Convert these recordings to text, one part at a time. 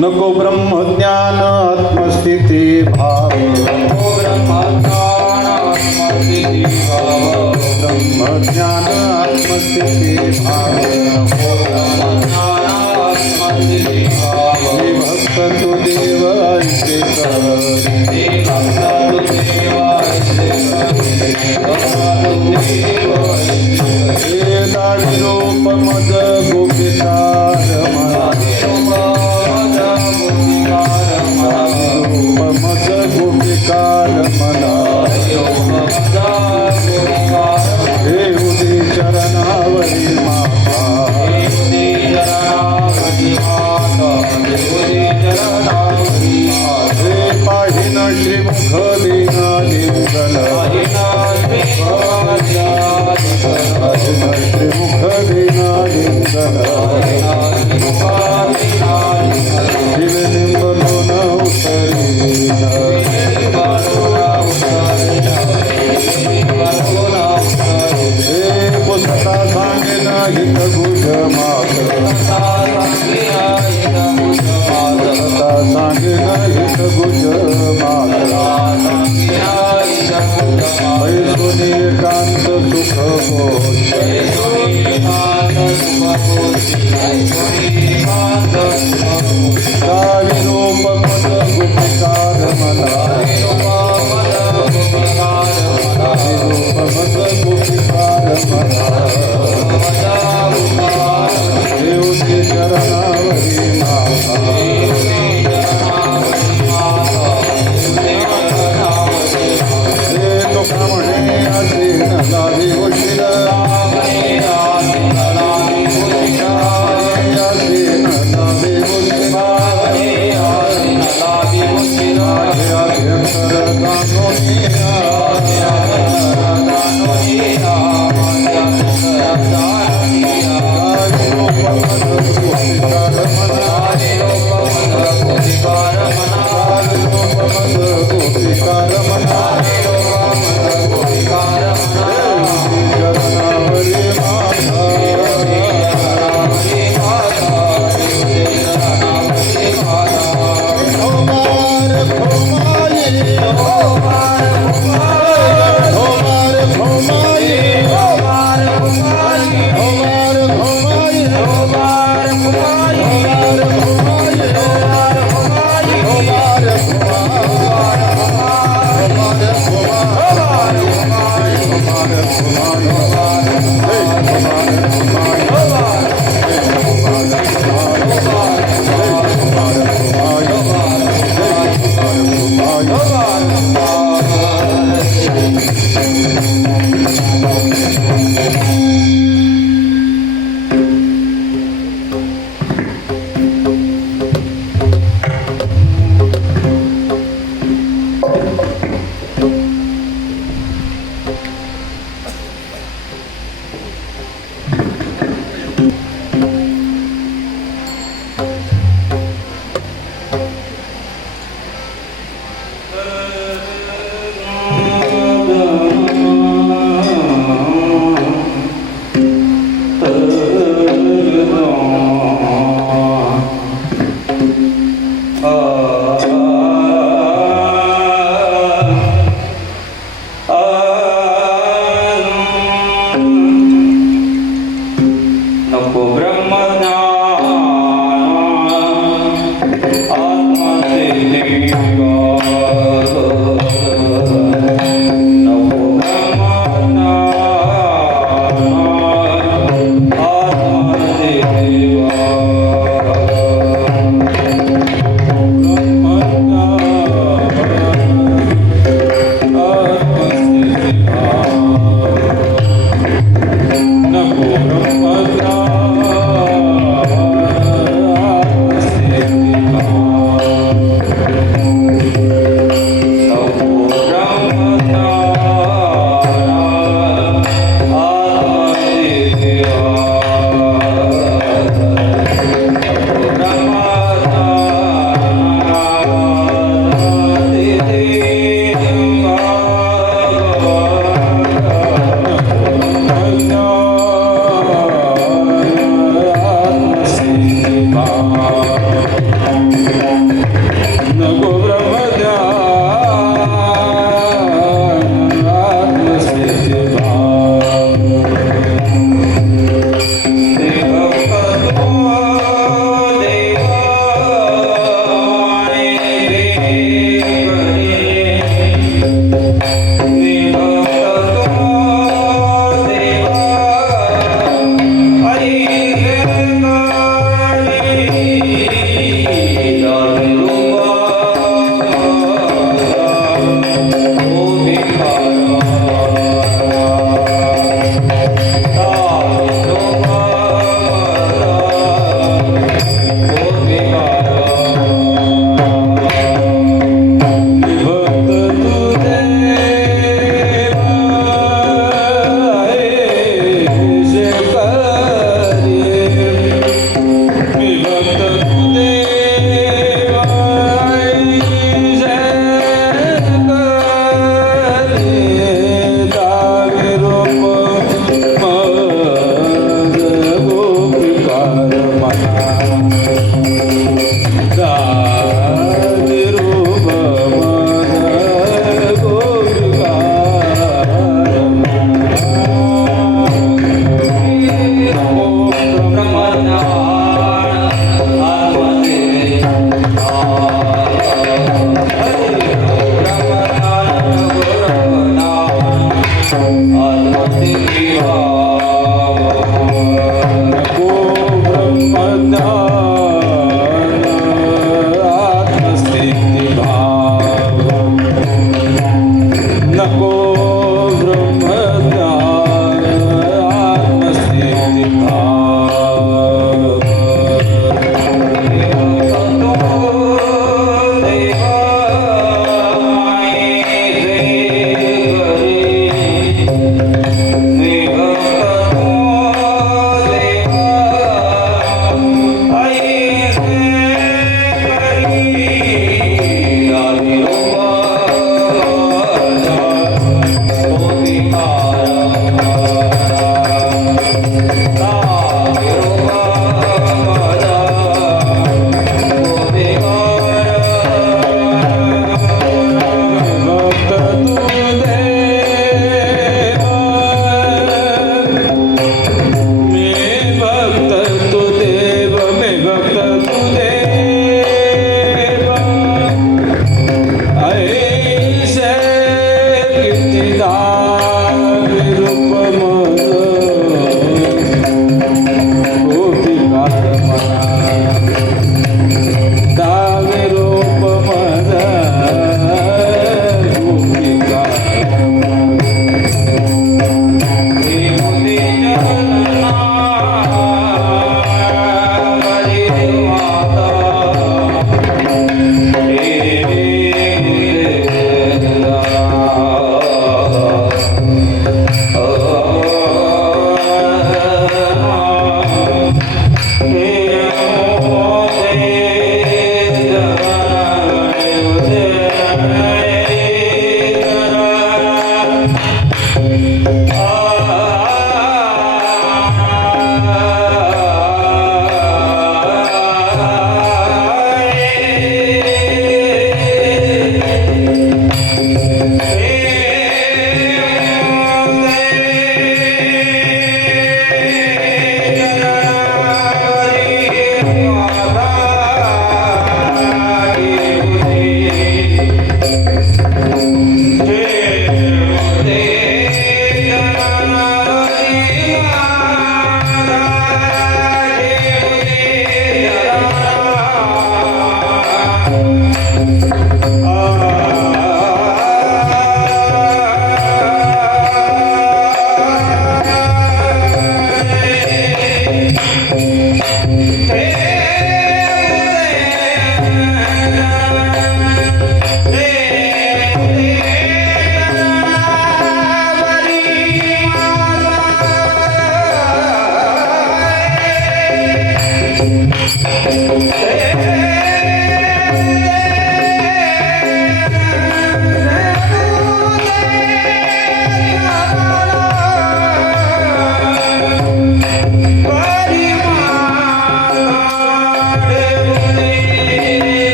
नको ब्रह्मज्ञान आत्मस्थिती भाव, ब्रह्मज्ञान आत्मस्थिती भाव, हे भक्त तू देव ऐसे कर, हे दाढी रूप मद गोपिकार मना, मद गोपिकार मना, हे उदी चरणावरी माता, हे पाहिन श्रीमुख दीना निंदन, पाहिन श्रीमुख दीना निंदन, निंबलोन उतरीन, हे पुसता सांगेन हित गुज मात, पुसता सांगेन हित गुज मात, ऐसुनी एकांत सुख मोक्ष, दावी रूप मद गोपिकार मना, दावी रूप मद गोपिकार मना, हे उदी चरणावरी माता, हे तुका म्हणे असे न लावी उशीर,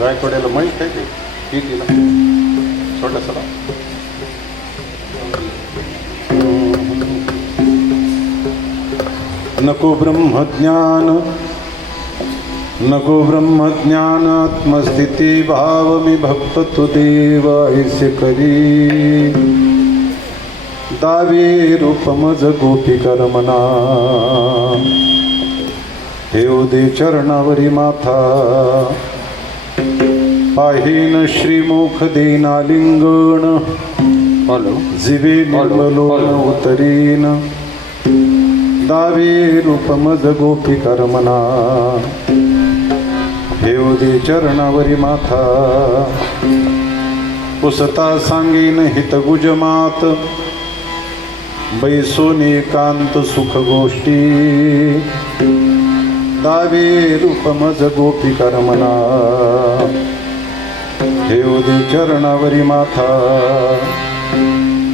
गायकवाड्याला माहीत आहे ते ठीक आहे ना छोटासा नको ब्रह्मज्ञान नको ब्रह्मज्ञान आत्मस्थिती भाव मी भक्त तु देव ऐसे करी दावे रूपमज गोपी कर्मना ठेव दे चरणावरी माथा पाहिन श्रीमुख देना लिंगण जिवे निर्मलोन उतरीन दावे रूपमज गोपी कर्मना ठेव दे चरणावरी माथा पुसता सांगेन हित गुजमात बैसोन एकांत सुख गोष्टी दावे रूपमज गोपी कर्मना ठेव दे चरणावरी माथा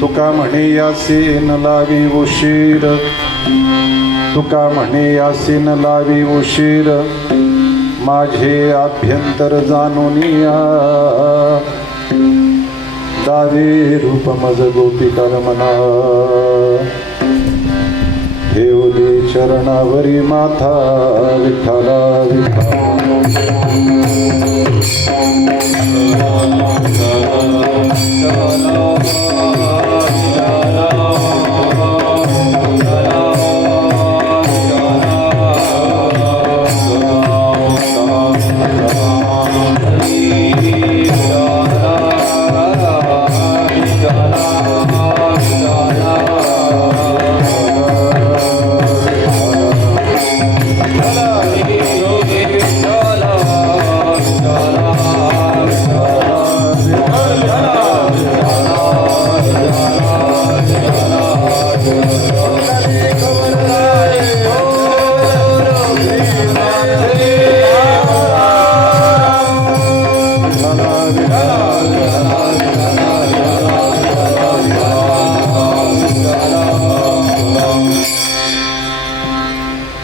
तुका म्हणे यासे न लावी उशीर तुका म्हणे यासे न लावी उशीर माझे आभ्यंतर जाणून या दावे रूपमज गोपी कर्मना ठेव दे चरणावरी माथा विठ्ठला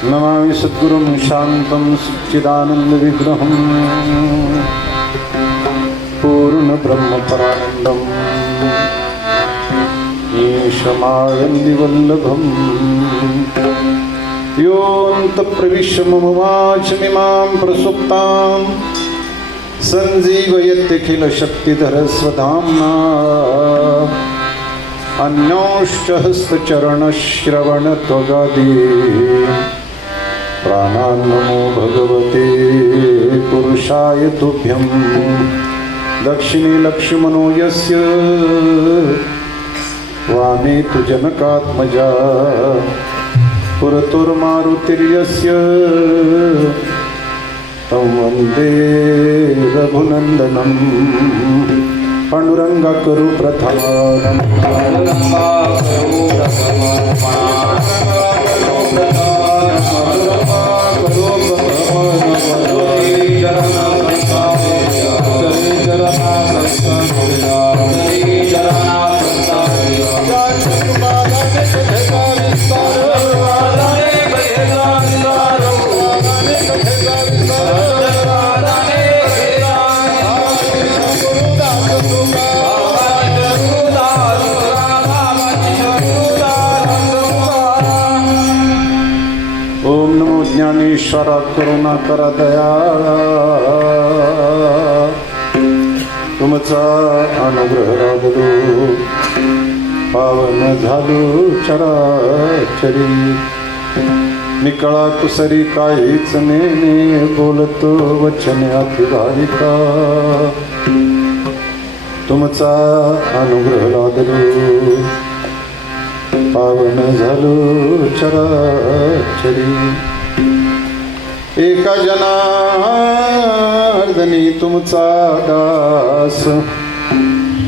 नमामि सद्गुरुं शान्तं सच्चिदानन्दविग्रहं पूर्णब्रह्मपरानन्दम् ईशमानन्दिवल्लभम् योऽन्तःप्रविश्य मम वाचमिमां प्रसुप्तां सञ्जीवयत्यखिलशक्तिधरस्वधाम्ना अन्योश्च हस्तचरणश्रवणत्वगादि प्राणान्नमो भगवते पुरुषाय तुभ्यं दक्षिणे लक्ष्मणो यस्य वामे तु जनकात्मजा पुरतुर्मारुतिर्यस्य तं वन्दे रघुनन्दनं पांडुरंगा करू प्रथम ज्ञानेश्वरा करुणा करा दया तुमचा अनुग्रह राबलो पावन झालो चराचरी निकळा कुसरी काहीच नेने बोलतो वचने अतिभारिका तुमचा अनुग्रह लादलो पावन झालो चराचरी एका जनार्दनी तुमचा दास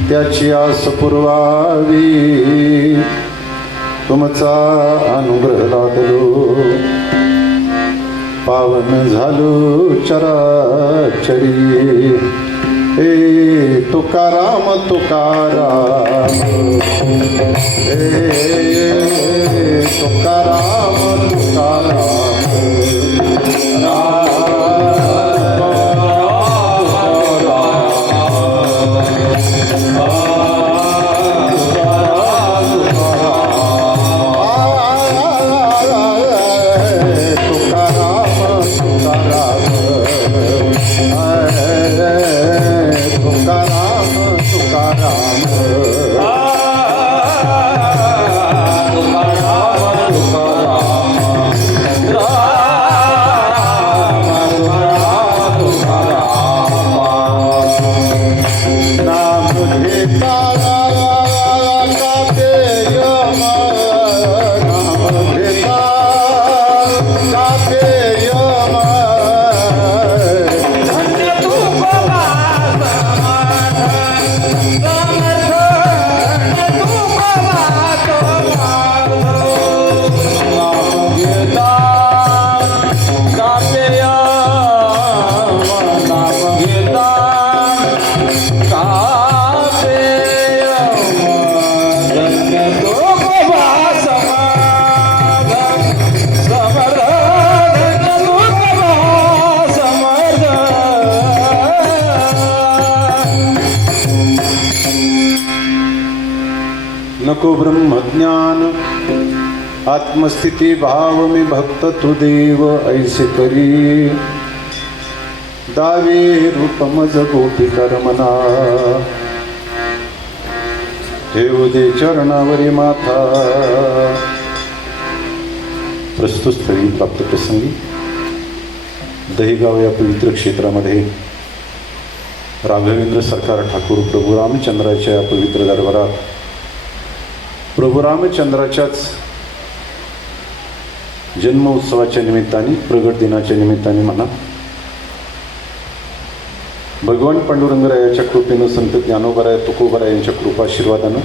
त्याची आस पुरवावी तुमचा अनुग्रह लादलो पावन झालो चराचरी हे तुकाराम तुकाराम हे तुकाराम तुकाराम नको ब्रह्मज्ञान आत्मस्थिती भाव मी भक्त तू देव ऐसे करी दावे रूप मज गोपी कर्मना ठेवू दे चरणावरी माथा. प्रस्तुत स्थळी प्राप्त प्रसंगी दहिगाव या पवित्र क्षेत्रामध्ये राघवेंद्र सरकार ठाकूर प्रभू रामचंद्राच्या पवित्र दरबारात प्रभू रामचंद्राच्याच जन्म उत्सवाच्या निमित्ताने प्रगट दिनाच्या निमित्ताने म्हणा भगवान पांडुरंगरायाच्या कृपेनं संत ज्ञानोबराय तुकोबराय यांच्या कृपाशीर्वादानं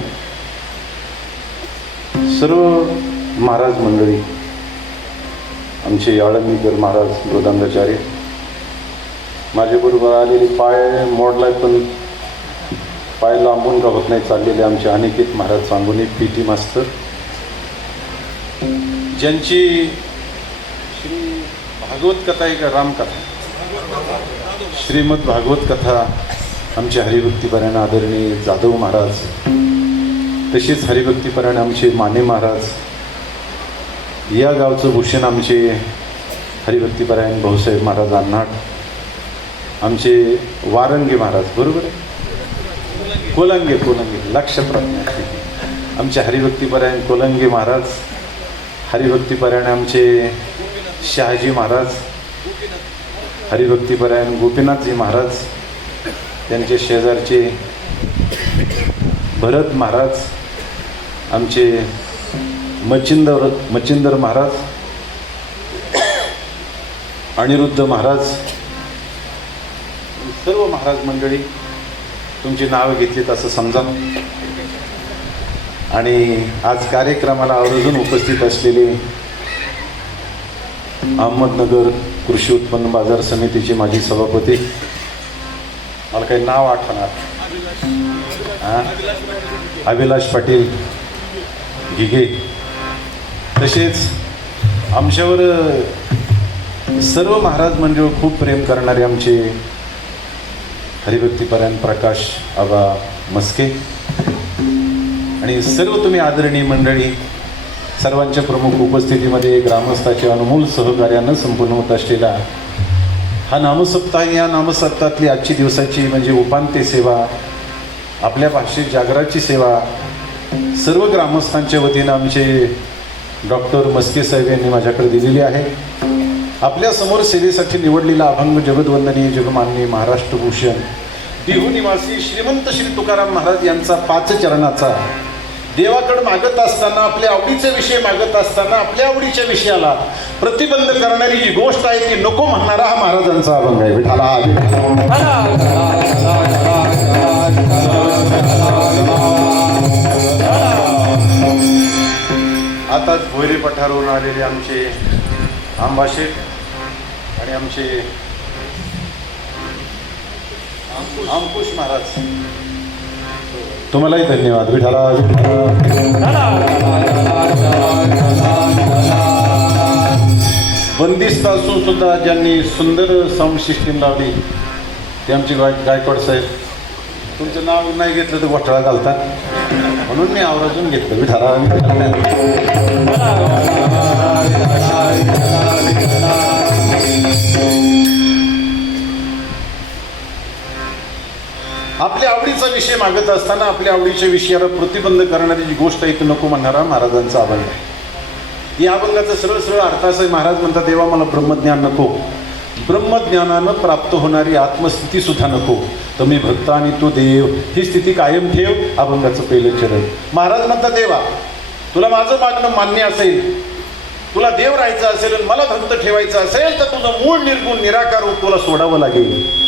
सर्व महाराज मंडळी आमचे आळंदीकर महाराज मृदांगाचार्य माझ्याबरोबर आलेले पाय मोडलाय पण पाय लांबून का होत नाही चाललेले आमचे अनिकेत महाराज सांगोनी PT मास्तर ज्यांची श्री भागवत कथा आहे का रामकथा श्रीमद भागवत कथा आमचे हरिभक्तीपरायण आदरणीय जाधव महाराज तसेच हरिभक्तीपरायण आमचे माने महाराज या गावचं भूषण आमचे हरिभक्तीपरायण भाऊसाहेब महाराज अन्नाट आमचे वारंगे महाराज बरोबर आहे कोलंगे लक्षात राहत आमचे हरिभक्तीपरायण कोलंगे महाराज हरिभक्तीपरायण आमचे शहाजी महाराज हरिभक्तीपरायण गोपीनाथजी महाराज त्यांचे शेजारचे भरत महाराज आमचे मच्छिंदर महाराज अनिरुद्ध महाराज सर्व महाराज मंडळी तुमची नावं घेतलीत असं समजा. आणि आज कार्यक्रमाला आवर्जून उपस्थित असलेले अहमदनगर कृषी उत्पन्न बाजार समितीचे माजी सभापती मला काही नाव आठवणार अभिलाष पाटील घिगे तसेच आमच्यावर सर्व महाराज मंडळ खूप प्रेम करणारे आमचे हरिभक्तीपरायण प्रकाश आबा मस्के आणि सर्व तुम्ही आदरणीय मंडळी सर्वांच्या प्रमुख उपस्थितीमध्ये ग्रामस्थाच्या अनमोल सहकार्यानं संपूर्ण होत असलेला हा नामसप्ताह या नामसप्ताहातली आजची दिवसाची म्हणजे उपांत्य सेवा आपल्या भाषेत जागराची सेवा सर्व ग्रामस्थांच्या वतीनं आमचे डॉक्टर मस्के साहेब यांनी माझ्याकडे दिलेली आहे. आपल्या समोर सेवेसाठी निवडलेला अभंग जगदवंदनीय जगमान्य महाराष्ट्रभूषण देहू निवासी श्रीमंत श्री तुकाराम महाराज यांचा 5 चरणाचा देवाकडे मागत असताना आपल्या आवडीचे विषय मागत असताना आपल्या आवडीच्या विषयाला प्रतिबंध करणारी जी गोष्ट आहे ती नको म्हणणारा हा महाराजांचा अभंग आहे. विठाला आताच भोयरे पठारवरून आलेले आमचे आंबाशेठ आणि आमचे अंकुश महाराज तुम्हालाही धन्यवाद. विठाला बंदिस्त असून सुद्धा ज्यांनी सुंदर साऊंड सिस्टीम लावली ते आमचे गायकवाड साहेब. तुमचं नाव नाही घेतलं तर घोटाळा घालतात म्हणून मी आवर्जून घेतलं. विठाला आपल्या आवडीचा विषय मागत असताना आपल्या आवडीच्या विषयाला प्रतिबंध करणारी जी गोष्ट आहे ती नको म्हणणारा महाराजांचा अभंग आहे. या अभंगाचा सरळ अर्थ असा आहे. महाराज म्हणतात देवा मला ब्रह्मज्ञान नको ब्रह्मज्ञानानं प्राप्त होणारी आत्मस्थिती सुद्धा नको तर मी भक्त आणि तो देव ही स्थिती कायम ठेव अभंगाचं पहिलं चरण. महाराज म्हणतात देवा तुला माझं मागणं मान्य असेल तुला देव राहायचं असेल आणि मला भक्त ठेवायचं असेल तर तुझं मूळ निर्गुण निराकार रूप तुला सोडावं लागेल.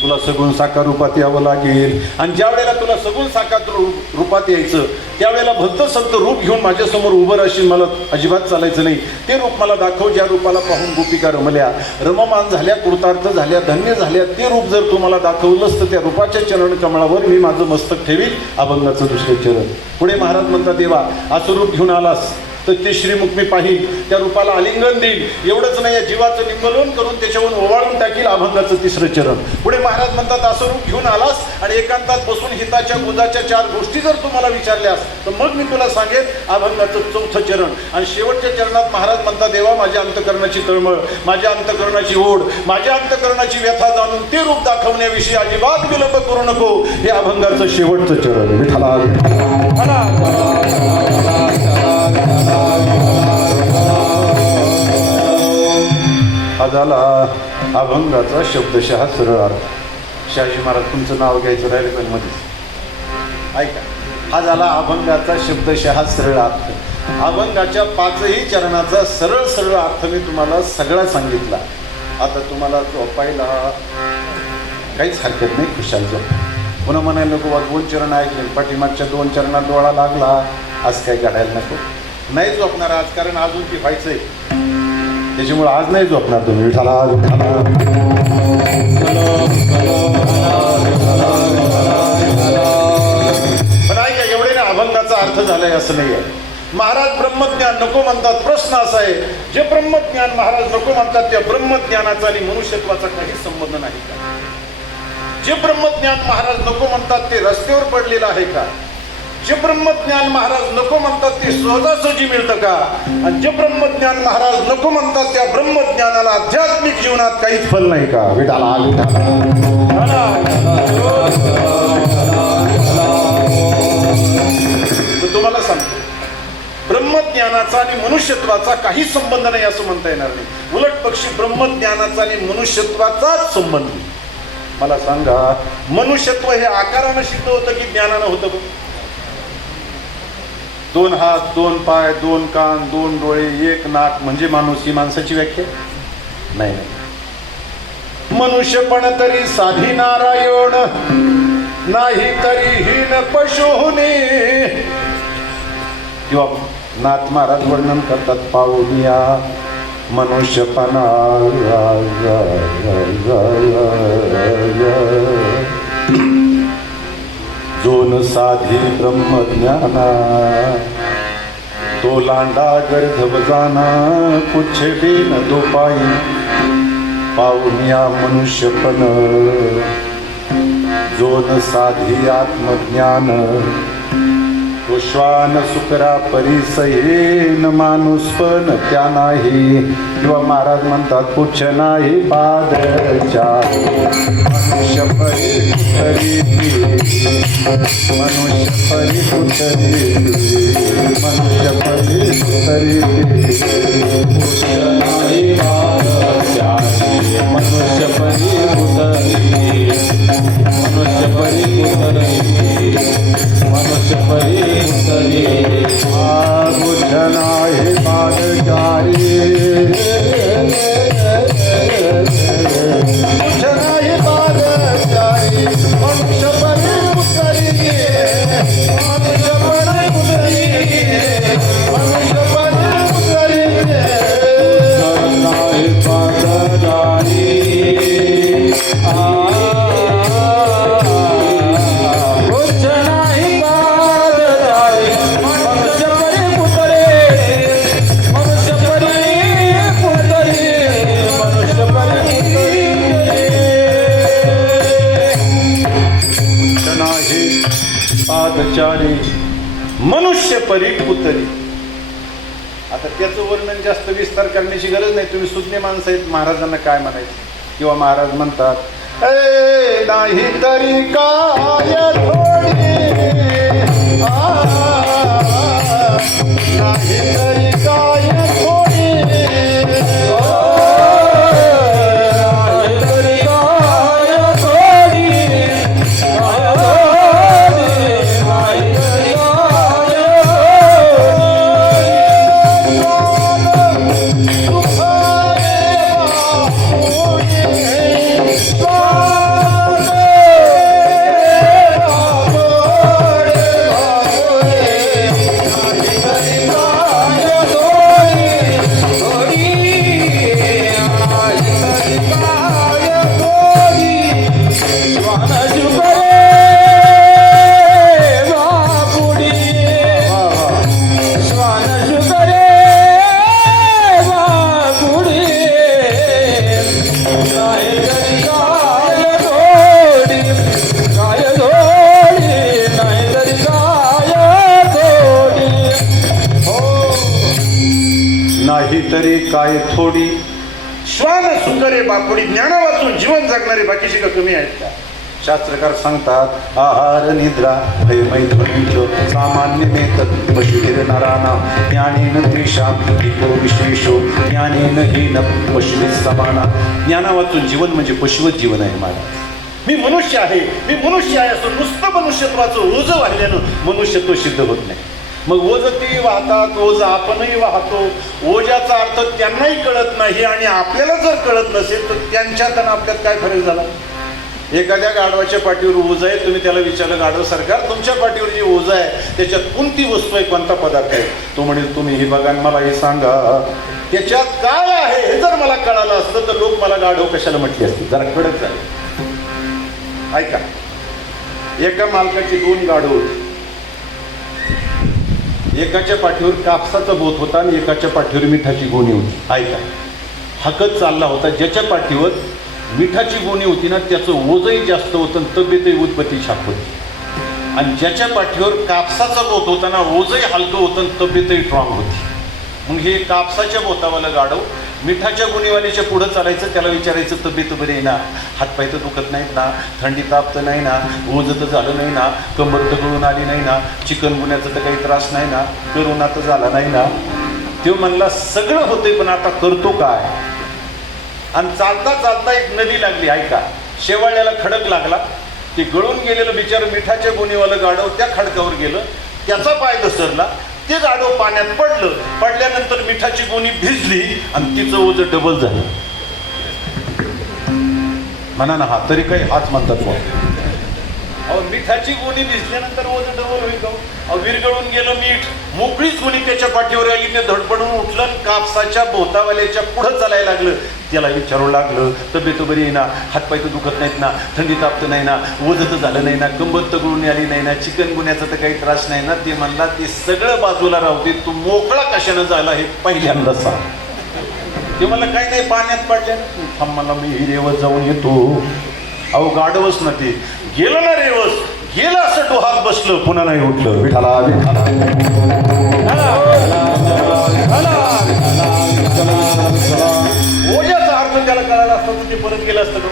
तुला सगुण साकार रूपात यावं लागेल आणि ज्या वेळेला तुला सगुण साकार रूपात यायचं त्यावेळेला भक्त संत रूप घेऊन माझ्यासमोर उभं राहशील. मला अजिबात चालायचं नाही. ते रूप मला दाखव ज्या रूपाला पाहून गोपिका रमल्या रममान झाल्या कृतार्थ झाल्या धन्य झाल्या. ते रूप जर तू मला दाखवलंस तर त्या रूपाच्या चरण कमळावर मी माझं मस्तक ठेवील. अभंगाचं दुसरे चरण. पुढे महाराज म्हणतात देवा असं रूप घेऊन आलास तर ते श्रीमुख मी पाहील, त्या रूपाला आलिंगन देईल. एवढंच नाही, या जीवाचं निम्मलोन करून त्याच्याहून ओवाळून टाकील. अभंगाचं तिसरं चरण. पुढे महाराज म्हणतात, असं रूप घेऊन आलास आणि एकांतात बसून हिताच्या गुजाच्या 4 गोष्टी जर तुम्हाला विचारल्यास तर मग मी तुला सांगेन अभंगाचं 4थं चरण. आणि शेवटच्या चरणात महाराज म्हणतात, देवा माझ्या अंतकरणाची तळमळ, माझ्या अंतकरणाची ओढ, माझ्या अंतकरणाची व्यथा जाणून ते रूप दाखवण्याविषयी अजिबात विलंब करू नको. हे अभंगाचं शेवटचं चरण. विठ्ठला हा झाला अभंगाचा शब्दशः सरळ अर्थ. शहाजी महाराज तुमचं नाव घ्यायचं राहिलं पण मध्येच ऐका. हा झाला अभंगाचा शब्दशः सरळ अर्थ. अभंगाच्या 5ही चरणाचा सरळ सरळ अर्थ मी तुम्हाला सगळा सांगितला. आता तुम्हाला झोपायला काहीच हरकत नाही, खुशाल झोप. पुन्हा म्हणायला नको, 2 चरण ऐकले, पाठीमागच्या 2 चरणात डोळा लागला, आज काही काढायला नको. नाही झोपणार आज, कारण अजून ती व्हायचंय, त्याच्यामुळे आज नाही झोपणार तुम्ही. विठाला पण ऐका, एवढे ना अभंगाचा अर्थ झालाय असं नाही आहे. महाराज ब्रह्मज्ञान नको म्हणतात. प्रश्न असा आहे, जे ब्रह्मज्ञान महाराज नको म्हणतात त्या ब्रह्मज्ञानाचा आणि मनुष्यत्वाचा काही संबंध नाही का? जे ब्रह्मज्ञान महाराज नको म्हणतात ते रस्त्यावर पडलेलं आहे का? जे ब्रह्मज्ञान महाराज नको म्हणतात ते सहजासहजी मिळतं का? आणि जे ब्रह्मज्ञान महाराज नको म्हणतात त्या ब्रह्मज्ञानाला आध्यात्मिक जीवनात काहीच फल नाही का? विठाला तुम्हाला सांगतो, ब्रह्मज्ञानाचा आणि मनुष्यत्वाचा काही संबंध नाही असं म्हणता येणार नाही. उलट पक्षी ब्रह्मज्ञानाचा आणि मनुष्यत्वाचाच संबंध. मला सांगा, मनुष्यत्व हे आकारानं सिद्ध होतं की ज्ञानानं होतं? 2 हात, 2 पाय, 2 कान, 2 डोळे, 1 नाक म्हणजे माणूस, ही माणसाची व्याख्या नाही. मनुष्यपण तरी साधी नारायण, नाही तरी हीन पशुहुनी. किंवा नाथ महाराज वर्णन करतात, पाहुनिया मनुष्यपणा जोन साधी ब्रह्मज्ञाना, तो लांडा गर्धव जाना, कुछ भी न दो पाई. पाहुनिया मनुष्यपण जोन साधी आत्मज्ञान, तो श्वान सुकरा परिसहीन माणूस पण त्या नाही. किंवा महाराज म्हणतात, पुच्छ नाही पादच्या मनुष्य परी कुतरी, मनुष्य परी कुतरी, मनुष्य परी कुतरी, पुच्छ नाही पादच्या मनुष्य परी कुतरी, मनुष्य परी कुतरी, मनुष्य परी बुझना हे बाल जारी, बुझना हे बाल जारी, मनुष्य परी उतरी, मनुष्य परी उतरी, मनुष्य परी उतरी, बुझना हे बाल जारी. मनुष्य परी पुतरी. आता त्याचं वर्णन जास्त विस्तार करण्याची गरज नाही, तुम्ही सुज्ञ माणसं आहेत. महाराजांना काय म्हणायचं? किंवा महाराज म्हणतात, ए नाही तरी काय थोडी, नाही तरी काय थोडी, शुभरे नाहीतरी काय थोडी, काय थोडी, नाहीतरी काय थोडी. नाहीतरी काय थोडी. श्वान सुंदरे बापुडी, ज्ञान वाचून जीवन जगणारे बाकीचे का कमी आहेत का? शास्त्रकार सांगतात आहार निद्रा भय मैथुनीचो सामान्य मेतत पशुवीर नरानाम ज्ञानेन त्रिशाम विको विशेषो ज्ञानेन हीन पशुवी समाना. ज्ञाना वाचून जीवन म्हणजे पशुवत जीवन आहे माझं. मी मनुष्य आहे असं नुसतं मनुष्यत्वाचं ओझ वाहिल्यानं मनुष्यत्व सिद्ध होत नाही. मग ओझ ती वाहतात, ओझ आपणही वाहतो. ओझ्याचा अर्थ त्यांनाही कळत नाही आणि आपल्याला जर कळत नसेल तर त्यांच्यात आणि आपल्यात काय फरक झाला? एखाद्या गाढवाच्या पाठीवर ओझ आहे, तुम्ही त्याला विचारलं गाढव सरकार तुमच्या पाठीवर जे ओझ आहे त्याच्यात कोणती वस्तू आहे, कोणता पदार्थ आहे? तो म्हणेल तुम्ही हे बघा मला हे सांगा त्याच्यात काय आहे. हे जर मला कळालं असतं तर लोक मला गाढव कशाला म्हटले असते. जरा कडक झाले. ऐका, एका मालकाची 2 गाढव होती. एकाच्या पाठीवर कापसाचा बोत होता आणि एकाच्या पाठीवर मिठाची गोणी होती. ऐका, हकत चालला होता. ज्याच्या पाठीवर मिठाची गोणी होती ना त्याचं ओझही जास्त होतं आणि तब्येतही उदबत्ती छाप होती. आणि ज्याच्या पाठीवर कापसाचा बोत होता ना ओझही हलकं होतं आणि तब्येतही स्ट्रॉंग होती. मग हे कापसाच्या बोतावाला गाढव मिठाच्या गुणीवालीच्या पुढं चालायचं. त्याला विचारायचं तब्येत बरी आहे ना, हातपाय तर दुखत नाहीत ना, थंडी ताप तर नाही ना, ओझं तर झालं नाही ना, कंबर तर गळून आली नाही ना, चिकन गुन्ह्याचा तर काही त्रास नाही ना, करोना तर झाला नाही ना. तो म्हणला सगळं होतंय पण आता करतो काय? आणि चालता चालता एक नदी लागली. ऐका, शेवाळ्याला खडक लागला. ते गळून गेलेलं बिचारं मिठाच्या गुणीवालं गाढव त्या खडकावर गेलं. त्याचा पाय घसरला. ते गाढव पाण्यात पडलं. पडल्यानंतर मिठाची गोणी भिजली आणि तिचं ओझं डबल झालं. म्हणा ना हा तरी काही हाच म्हणतात मग. अहो मिठाची गोणी भिजल्यानंतर ओझं डबल होईल का? अहो विरगळून गेलं मीठ, मोकळीच गोणी त्याच्या पाठीवर आली. ते धडपडून उठलं आणि कापसाच्या बोतावाल्याच्या पुढं चालायला लागलं. त्याला विचारू लागलं तब्येत बरी आहे ना, हातपाय तर दुखत नाहीत ना, थंडी ताप तर नाही ना, ओझं तर झालं नाही ना, कंबर तर गळून आली नाही ना, चिकन गुन्ह्याचा तर काही त्रास नाही ना. ते म्हणला ते सगळं बाजूला राहू दे, तू मोकळा कशानं झाला हे पहिल्यांदा सांग. ते मला काही नाही पाण्यात पडल्या ना. थांब मला मी रेवस जाऊन येतो. अहो गाढवच ना ते गेलं ना रेवस, गेलं असं डोहात बसलं, पुन्हा नाही उठलं. विठाला ओझ्याचा अर्थ त्याला कळाला असतं तर ते परत गेलं असतं का?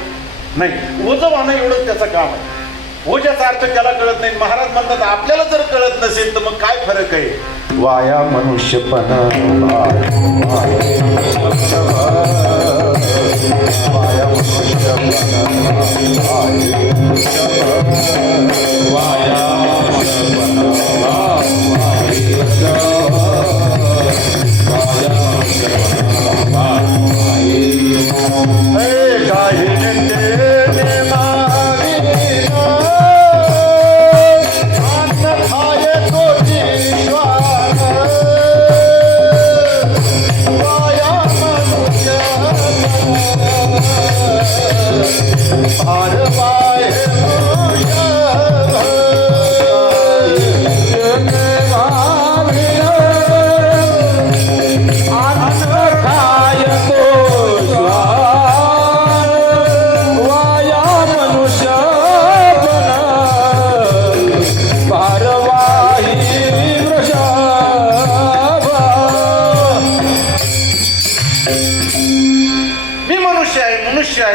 नाही, ओझं वाहणं एवढंच त्याचं काम आहे. ओझ्याचा अर्थ त्याला कळत नाही. महाराज म्हणतात आपल्याला जर कळत नसेल तर मग काय फरक आहे? वाया मनुष्यपणा, वाया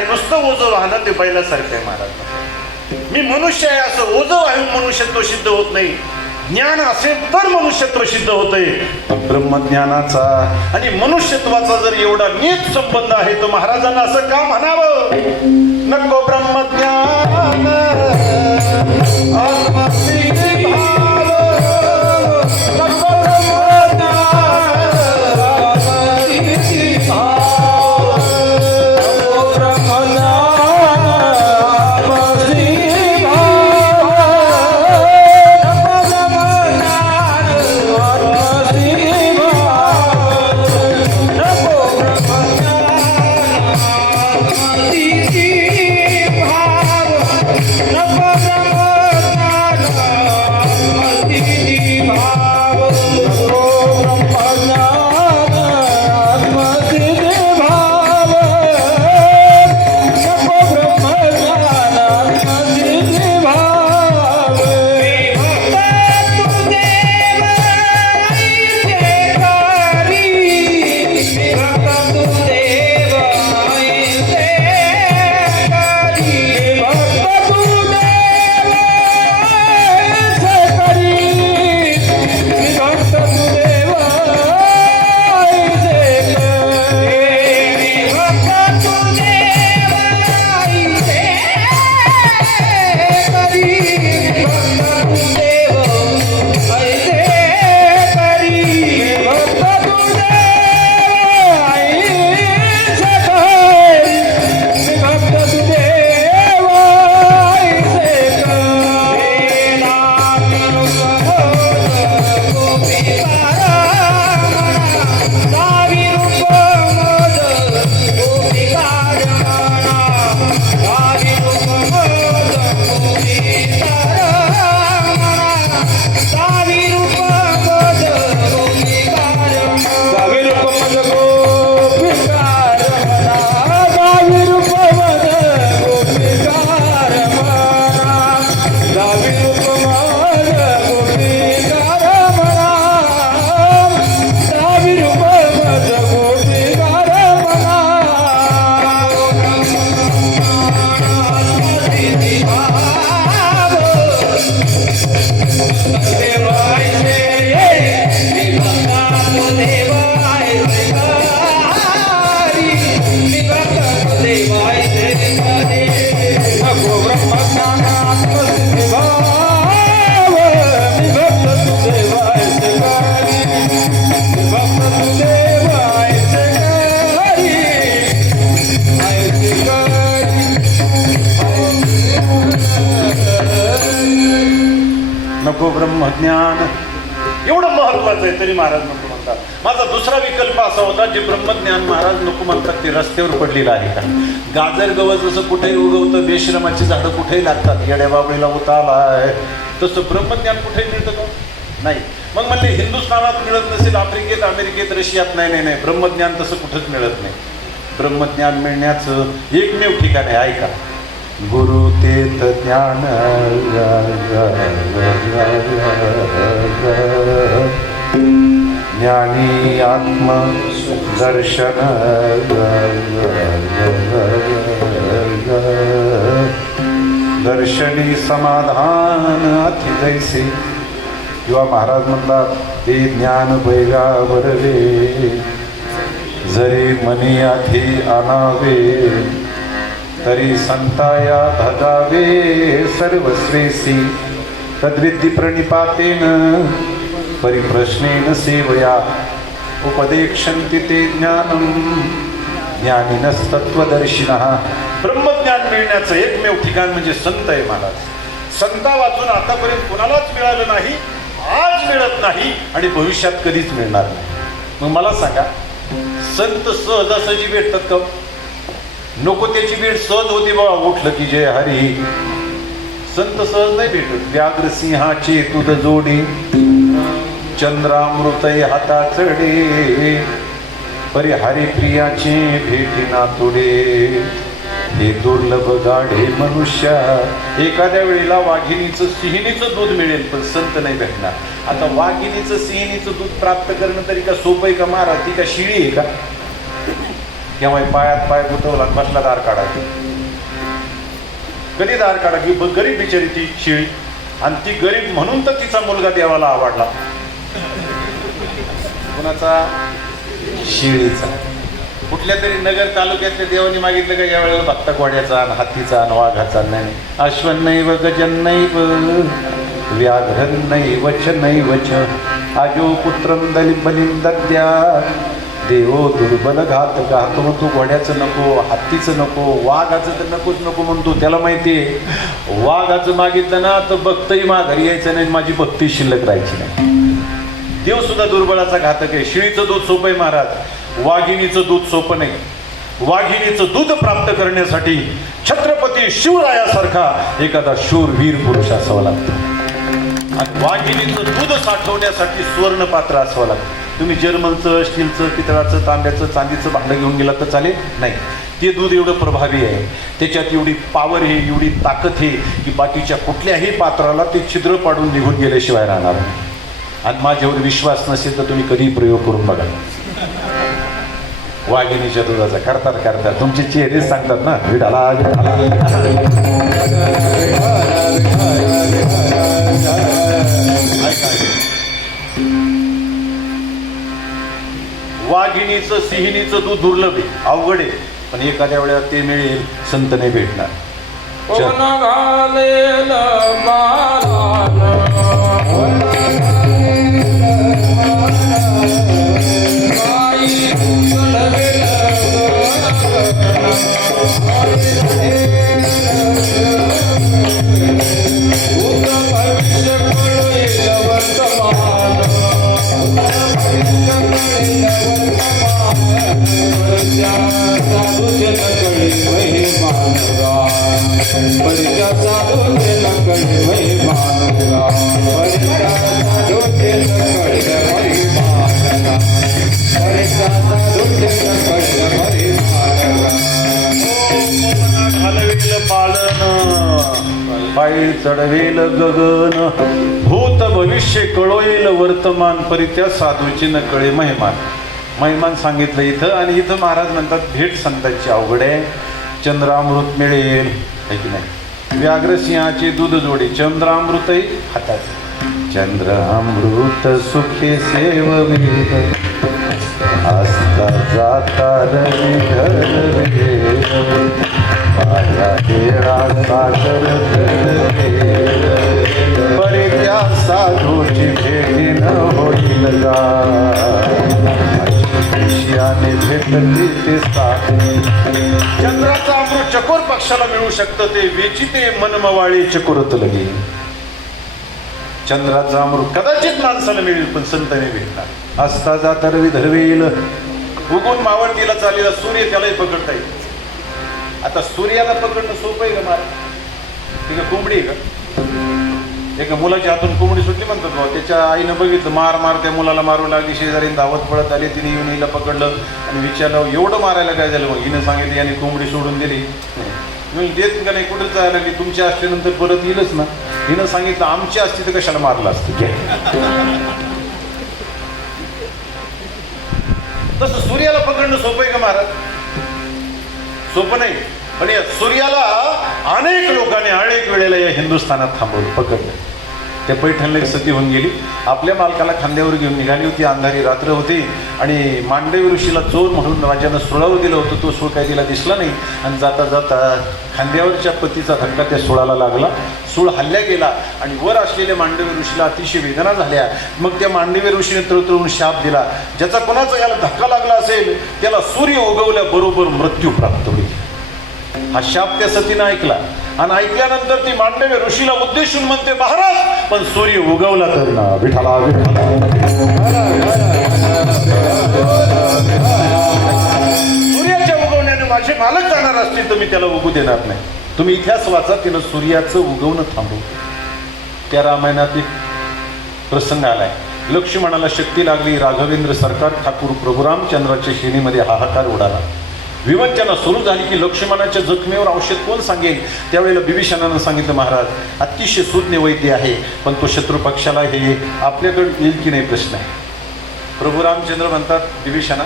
नुसतं ओझं वाहणं ते बैलासारखं आहे. महाराज मी मनुष्य आहे असं ओझं वाहून मनुष्यत्व सिद्ध होत नाही. ज्ञान असेल तर मनुष्यत्व सिद्ध होतंय. ब्रह्मज्ञानाचा आणि मनुष्यत्वाचा जर एवढा नीट संबंध आहे तर महाराजांना असं का म्हणावं, नको ब्रह्मज्ञान ती नको ब्रह्मज्ञान आत्मसिद्धी भाव मी भक्त सुदैवायचे करी मी भक्त सुदैवायचे करी आयचे नको ब्रह्मज्ञान एवढं महत्वाचं आहे तरी महाराज नको म्हणतात. माझा दुसरा विकल्प असा होता जे ब्रह्मज्ञान महाराज नको म्हणतात ते रस्त्यावर पडलेलं आहे का. गाजर गवत जसं कुठेही उगवतं, बेश्रमाची झाडं कुठेही लागतात, येड्या बाबळीला उतालाय, तसं ब्रह्मज्ञान कुठेही मिळतं का? नाही. मग म्हणले हिंदुस्थानात मिळत नसेल, आफ्रिकेत, अमेरिकेत, रशियात, नाही, ब्रह्मज्ञान तसं कुठंच मिळत नाही. ब्रह्मज्ञान मिळण्याचं एकमेव ठिकाण आहे, ऐका. गुरु तेथ ज्ञान ज्ञानी आत्म दर्शन दर्शनी समाधान अति जैसे. किंवा महाराज म्हणतात ते ज्ञान बैगा बरवे जरी मनी आधी आणावे तरी संताया भगावे सर्वश्रेसी तद्विद्धी प्रणिपातेन परिप्रश्नेन सेवया उपदेक्षन्ति ते ज्ञानम ज्ञानिनस्तत्वदर्शिनः. ब्रह्मज्ञान मिळण्याचं एकमेव ठिकाण म्हणजे संत आहे महाराज. संता वाचून आतापर्यंत कुणालाच मिळालं नाही, आज मिळत नाही आणि भविष्यात कधीच मिळणार नाही. मग मला सांगा, संत सहजासहजी भेटतात का? नको त्याची भेट सहज होती बाबा, उठलं की जय हरी. संत सहज नाही भेटत. व्याघ्र सिंहाचे तुद जोडी चंद्रामृतय हाता चढे परी हरिप्रियाचे भेटी ना तुडे हे दुर्लभ गाढे मनुष्या. एखाद्या वेळेला वाघिणीचं सिंहिणीचं दूध मिळेल पण संत नाही भेटणार. आता वाघिणीचं सिंहिणीचं दूध प्राप्त करणं तरी का सोपं आहे का महाराज? ती का शिळी आहे का? केव्हा पायात पाय गुतवला कसला दार काढायचं? कधी दार काढा की गरीब बिचारी ती शिळी, आणि ती गरीब म्हणून तर तिचा मुलगा देवाला आवडला. कुणाचा? शिळीचा. कुठल्या तरी नगर तालुक्यातल्या देवानी मागितलं का या वेळेला भक्तकवाड्याचा, हातीचा, वाघाचा? नाही. अश्वन्नैव गजन्नैव व्याघ्रन्नैव च नैव च आजो पुत्रं बलिं दद्यात् देवो दुर्बल घात घातो. म्हणतो घोड्याचं नको, हत्तीचं नको, वाघाचं तर नकोच नको म्हणतो. त्याला माहितीये वाघाचं मागितलं ना तर भक्तही माघारी यायचं नाही, माझी भक्ती शिल्लक राहायची नाही. देव सुद्धा दुर्बलाचा घातक आहे. शिळीचं दूध सोपं आहे महाराज, वाघिणीचं दूध सोपं नाही. वाघिणीचं दूध प्राप्त करण्यासाठी छत्रपती शिवरायासारखा एखादा शूरवीर पुरुष असावा लागतो, आणि वाघिणीचं दूध साठवण्यासाठी स्वर्ण पात्र असावं लागतं. तुम्ही जर्मनचं, स्टीलचं, पितळाचं, तांब्याचं, चांदीचं भांडं घेऊन गेला तर चालेल? नाही. ते दूध एवढं प्रभावी आहे, त्याच्यात एवढी पावर आहे, एवढी ताकद आहे की बाकीच्या कुठल्याही पात्राला ते छिद्र पाडून निघून गेल्याशिवाय राहणार नाही. आणि माझ्यावर विश्वास नसेल तर तुम्ही कधी प्रयोग करून बघा. वाघिणीच्या दुधाचा करतात तुमचे चेहरे सांगतात ना, विठाला वाघिणीचं सिंहिणीचं दूध दुर्लभ आहे, अवघड आहे, पण एखाद्या वेळेला ते मिळेल. संत नाही भेटणार. पायी चढवेल गगन भूत भविष्य कळोईल वर्तमान परित्या साधूची न कळे महिमान. महिमान सांगितलं इथं, आणि इथं महाराज म्हणतात भेट संतांची अवघड आहे. चंद्रामृत मिळेल आहे की नाही? व्याघ्रसिंहाची दूध जोडी चंद्रामृतही हातात. चंद्रामृत सुखे सेववेद आस्था जाता रवी पाया तेरा सागर बरे त्या साधूची भेटी न होईल का शिष्याने भेटली ते साधू. चंद्राचा अमृत चकोर पक्षाला मिळू शकतं ते वेचिते मनमवाळी चकोरत लगे. चंद्राचा अमृत कदाचित माणसाला मिळेल पण संतांनी भेटणार. असता जाता रवी धरवेल उगून मावळतीला चालेला सूर्य त्यालाही पकडता येईल. आता सूर्याला पकडणं सोपं आहे का मार? ती का कोंबडी आहे का? एका मुलाच्या हातून कोंबडी सुटली म्हणतात भाऊ. त्याच्या आईनं बघितलं मार मार त्या मुलाला मारू लागली. शेजारी धावत पळत आले. तिने येऊन हिला पकडलं आणि विचारलं एवढं मारायला काय झालं? मग हिनं सांगितलं याने कोंबडी सोडून दिली. मी देत का नाही कुठं जायला लागली तुमची असल्यानंतर परत येईलच ना. हिनं सांगितलं आमची असती तर कशाला मारलं असतं. तसं सूर्याला पकडणं सोपं आहे का महाराज? सोपं नाही. पण या सूर्याला अनेक लोकांनी अनेक वेळेला या हिंदुस्थानात थांबवलं पकडलं. त्या पैठणला एक सती होऊन गेली. आपल्या मालकाला खांद्यावर घेऊन निघाली होती. अंधारी रात्र होती आणि मांडवी ऋषीला चोर म्हणून राजानं सुळावर दिलं होतं. तो सूळ काही तिला दिसला नाही आणि जाता जाता खांद्यावरच्या पतीचा धक्का त्या सुळाला लागला. सूळ हल्ल्या गेला आणि वर असलेल्या मांडवी ऋषीला अतिशय वेदना झाल्या. मग त्या मांडवी ऋषीने तळतळून शाप दिला ज्याचा कोणाचा याला धक्का लागला असेल त्याला सूर्य उगवल्याबरोबर मृत्यू प्राप्त होईल. हा शाप त्या सतीनं ऐकला आणि ऐकल्यानंतर ती मांडवी ऋषीला उद्देशून म्हणते महाराज पण सूर्य उगवला तर ना. विठाला विठाला सूर्याच्या उगवण्याने माझे मालक जाणार असतील तर मी त्याला उगू देणार नाही. तुम्ही इतिहास वाचा. तिनं सूर्याचं उगवणं थांबवलं. त्या रामायणात एक प्रसंग आलाय. लक्ष्मणाला शक्ती लागली. राघवेंद्र सरकार ठाकूर प्रभू रामचंद्राच्या श्रेणीमध्ये हाहाकार उडाला. विवंचना सुरू झाली की लक्ष्मणाच्या जखमेवर औषध कोण सांगेल? त्यावेळेला बिभीषणानं सांगितलं महाराज अतिशय सुज्ञ वैद्य आहे पण तो शत्रू पक्षाला हे आपल्याकडे येईल की नाही प्रश्न आहे. प्रभू रामचंद्र म्हणतात बिभीषणा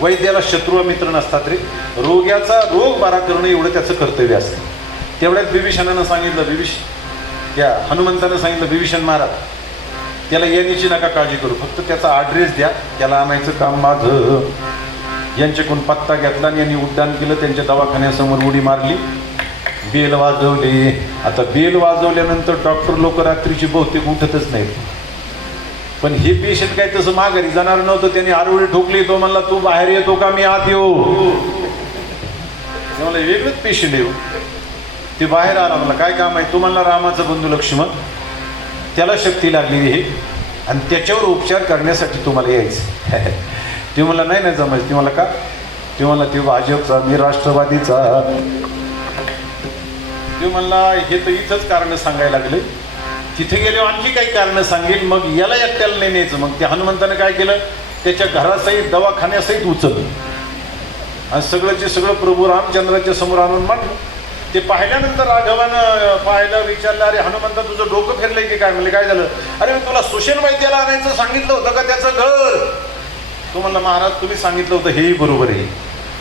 वैद्याला शत्रू मित्र नसतात रे. रोग्याचा रोग बरा करणं एवढं त्याचं कर्तव्य असतं. तेवढ्यात बिभीषणानं सांगितलं त्या हनुमंतानं सांगितलं बिभीषण महाराज त्याला येण्याची नका काळजी करू. फक्त त्याचा ॲड्रेस द्या. त्याला आणायचं काम माझं. यांच्याकडून पत्ता घेतला आणि यांनी उड्डाण केलं. त्यांच्या दवाखान्यासमोर उडी मारली. बेल वाजवली. आता बेल वाजवल्यानंतर डॉक्टर लोक रात्रीची बहुतेक उठतच नाहीत. पण हे पेशंट काय तसं माघारी जाणार नव्हतं. त्यांनी आरोळी ठोकली. तो म्हणला तू बाहेर येतो का मी आत येऊ? मला वेगळंच पेशंट येऊ. ते बाहेर आला. मला काय काम आहे? तो म्हणला रामाचा बंधू लक्ष्मण त्याला शक्ती लागलेली आहे आणि त्याच्यावर उपचार करण्यासाठी तुम्हाला यायचं. ते मला नाही जमायचं. ती मला का? ते मला ते भाजपचा मी राष्ट्रवादीचा. ते म्हणला हे तर इथंच कारण सांगायला लागले. तिथे गेले आणखी काही कारण सांगेल. मग याला एकट्याला नाही न्यायचं. मग त्या हनुमंतानं काय केलं त्याच्या घरासहित दवाखान्यासहित उचललं आणि सगळंचे सगळं प्रभू रामचंद्राच्या समोर आणून मांडलं. ते पाहिल्यानंतर राघवानं पाहिलं विचारलं अरे हनुमंता तुझं डोकं फिरलंय की काय? म्हणजे काय झालं? अरे मी तुला सुषेण वैद्याला आणायचं सांगितलं होतं का त्याचं घर? तो म्हणला महाराज तुम्ही सांगितलं होतं हेही बरोबर आहे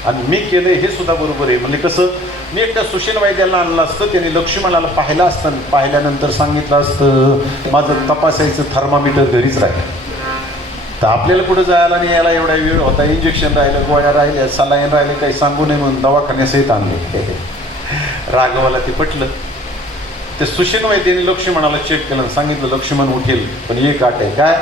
आणि मी केलं हे सुद्धा बरोबर आहे. म्हणजे कसं मी एकट्या सुषेण वैद्याला आणलं असतं. त्यांनी लक्ष्मणाला पाहिलं असतं. पाहिल्यानंतर सांगितलं असतं माझं तपासायचं थर्मामीटर घरीच राहिलं. तर आपल्याला कुठं जायला नाही यायला एवढा वेळ होता. इंजेक्शन राहिलं गोळ्या राहिल्या सलाईन राहिले काही सांगू नये म्हणून दवाखान्यासहित आणले. राघवाला ते पटलं. ते सुषेण वैद्याने लक्ष्मणाला चेक केलं सांगितलं लक्ष्मण उठेल पण एक अट आहे. काय?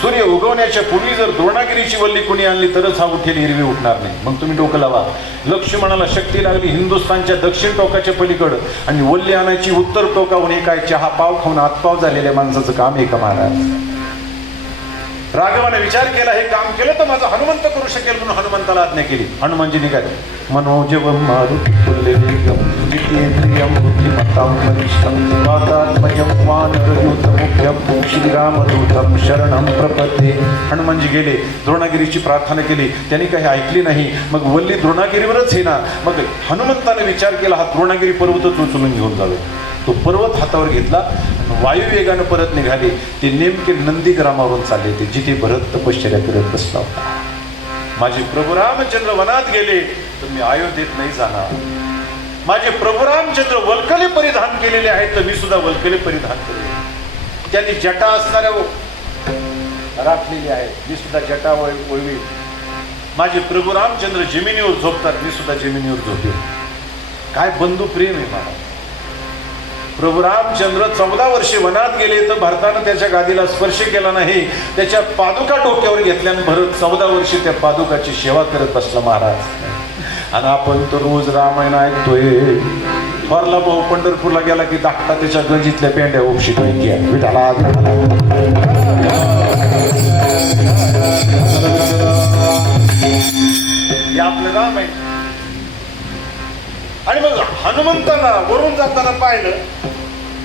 सूर्य उगवण्याच्या पूर्वी जर द्रोणागिरीची वल्ली कोणी आणली तरच हा उठेल. हिरवी उठणार नाही. मग तुम्ही डोकं लावा. लक्ष्मणाला शक्ती लागली हिंदुस्थानच्या दक्षिण टोकाच्या पलीकडं आणि वल्ली आणायची उत्तर टोकाहून. हे काय चहा पाव खाऊन आतपाव झालेल्या माणसाचं काम आहे का महाराज? राघवाने विचार केला हे काम केलं तर माझा हनुमंत करू शकेल म्हणून हनुमंताला आज्ञा केली. हनुमानजीने काय मनोजवं मारुती पुल्लेवेगं जितेंद्रियं बुद्धिमत्तां वरिष्ठं वातात्मयं वानरयूथमुख्यं श्रीरामदूतं शरणं प्रपद्ये. हनुमानजी गेले द्रोणागिरीची प्रार्थना केली. त्यांनी काही ऐकली नाही. मग वल्ली द्रोणागिरीवरच हे ना. मग हनुमंताने विचार केला हा द्रोणागिरी पर्वतच उचलून घेऊन जावे. तो पर्वत हातावर घेतला. वायुवेगानं परत निघाले. ते नेमके नंदीग्रामावरून चालले ते जिथे भरत तपश्चर्या करत बसला होता. माझे प्रभू रामचंद्र वनात गेले तर मी अयोध्येत नाही जाणार. माझे प्रभू रामचंद्र वल्कले परिधान केलेले आहेत तर मी सुद्धा वल्कले परिधान केले. त्यांनी जटा असणाऱ्या राखलेली आहे मी सुद्धा जटा वळवी. माझे प्रभू रामचंद्र जमिनीवर झोपतात मी सुद्धा जमिनीवर झोपेल. काय बंधू प्रेम आहे महाराज. प्रभू रामचंद्र 14 वर्षे वनात गेले तर भरतानं त्याच्या गादीला स्पर्श केला नाही. त्याच्या पादुका डोक्यावर घेतल्यानं भरत 14 वर्षे त्या पादुकाची सेवा करत बसला महाराज. आणि आपण तर रोज रामायण ऐकतोय. थोरला भाऊ पंढरपूरला गेला की धाकटा त्याच्या गंजीतल्या पेंड्या उपशित विठाला. हे आपलं राम आहे. आणि मग हनुमंताला वरून जाताना पाहिलं.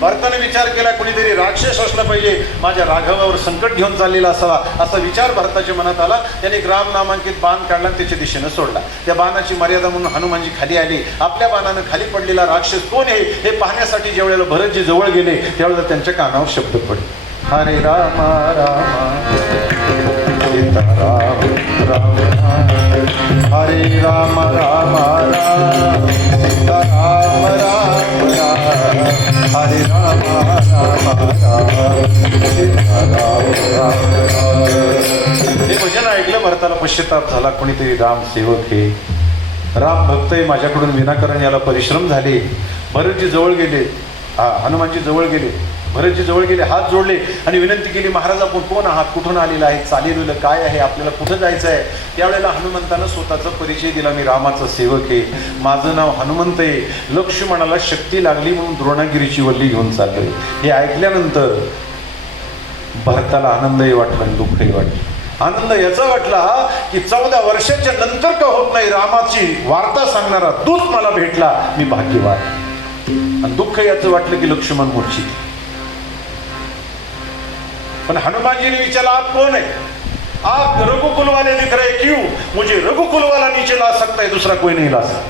भरताने विचार केला कुणीतरी राक्षस असला पाहिजे, माझ्या राघवावर संकट घेऊन चाललेला असावा, असा विचार भरताच्या मनात आला. त्याने एक राम नामांकित बाण काढला आणि त्याच्या दिशेनं सोडला. त्या बाणाची मर्यादा म्हणून हनुमानजी खाली आली. आपल्या बाणानं खाली पडलेला राक्षस कोण आहे हे पाहण्यासाठी ज्यावेळेला भरतजी जवळ गेले त्यावेळेला त्यांच्या कानावर शब्द पडले, हरे राम राम सीता राम राम हरे राम राम राम सीता राम राम राम हरे राम राम राम सीता राम राम. हे भजन ऐकलं भरताला पश्चाताप झाला. कोणीतरी राम सेवक हे राम भक्त आहे, माझ्याकडून विनाकारण याला परिश्रम झाले. भरतजी जवळ गेले, हनुमानजी जवळ गेले. भरतजी जवळ गेले, हात जोडले आणि विनंती केली, महाराज आपण कोण आहात, कुठून आलेला आहे, चालेलं काय आहे, आपल्याला कुठं जायचं आहे. त्यावेळेला हनुमंतानं स्वतःचा परिचय दिला, मी रामाचा सेवक आहे, माझं नाव हनुमंत आहे. लक्ष्मणाला शक्ती लागली म्हणून द्रोणागिरीची वल्ली घेऊन चाललोय. हे ऐकल्यानंतर भरताला आनंदही वाटला आणि दुःखही वाटलं. आनंद याचा वाटला की 14 वर्षाच्या नंतर का होत नाही रामाची वार्ता सांगणारा दूत मला भेटला, मी भाग्यवान. आणि दुःख याचं वाटलं की लक्ष्मण मूर्छित. पण हनुमानजी ने विचारा, आप कौन है? आप रघुकुल वाले दिख रहे क्यों? मुझे रघुकुल वाला नीचे ला सकता है, दूसरा कोई नहीं ला सकता.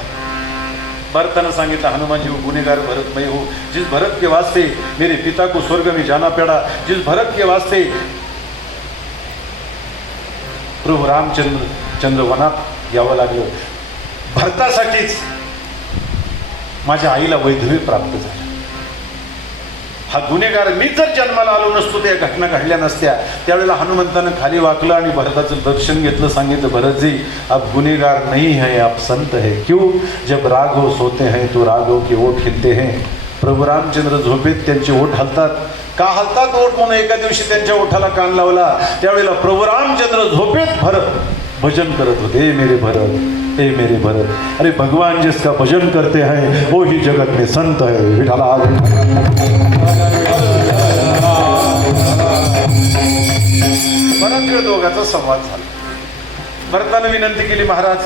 भरताने सांगितलं, हनुमान जी वो गुनेगार भरत मैं हूँ, जिस भरत के वास्ते मेरे पिता को स्वर्ग में जाना पड़ा, जिस भरत के वास्ते प्रभू रामचंद्र वनात यावं लागलं, भरतासाठीच माझ्या आईला वैधव्य प्राप्त झालं. हा गुन्हेगार मी जर जन्माला आलो नसतो, त्या घटना घडल्या नसत्या. त्यावेळेला हनुमंतानं खाली वाकलं आणि भरताचं दर्शन घेतलं. सांगितलं, भरतजी आप गुनेगार नहीं है, आप संत है. क्यों? जब राघव सोते हैं तो राघव के ओठ हिलते हैं. प्रभू रामचंद्र झोपेत त्यांचे ओठ हलतात. का हलतात ओठ म्हणून एका दिवशी त्यांच्या ओठाला कान लावला. त्यावेळेला प्रभू रामचंद्र झोपेत भरत भजन करत होते, ए मेरे भरत, ए मेरे भरत, अरे भगवान जिसका भजन करते हैं वो ही जगत में संत है. विठाला. बराच वेळ दोघांचा संवाद झाला. भरतानं विनंती केली, महाराज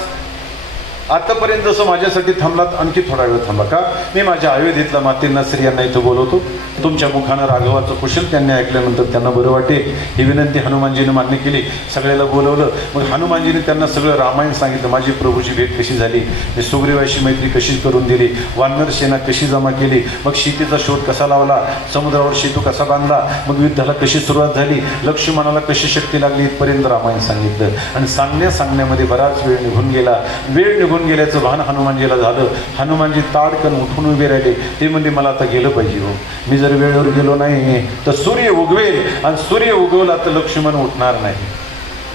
आतापर्यंत जसं माझ्यासाठी थांबलात आणखी थोडा वेळ थांबा. का? मी माझ्या अयोध्येतल्या मातींना स्त्रियांना इथं बोलवतो. तुमच्या मुखानं राघवाचं कुशल त्यांनी ऐकल्यानंतर त्यांना बरं वाटेल. ही विनंती हनुमानजीने मान्य केली. सगळ्याला बोलवलं. मग हनुमानजीने त्यांना सगळं रामायण सांगितलं. माझी प्रभूची भेट कशी झाली, मी सुग्रीवाशी मैत्री कशी करून दिली, वानर सेना कशी जमा केली, मग सीतेचा शोध कसा लावला, समुद्रावर सेतू कसा बांधला, मग युद्धाला कशी सुरुवात झाली, लक्ष्मणाला कशी शक्ती लागली, इथपर्यंत रामायण सांगितलं. आणि सांगण्यामध्ये बराच वेळ निघून गेला. वेळ निघून गेल्याचं भान हनुमानजीला झालं. हनुमानजी ताडकन उठून उभे राहिले. ते म्हणजे मला आता गेलं पाहिजे हो, मी जर वेळेवर गेलो नाही तर सूर्य उगवेल आणि सूर्य उगवला तर लक्ष्मण उठणार नाही.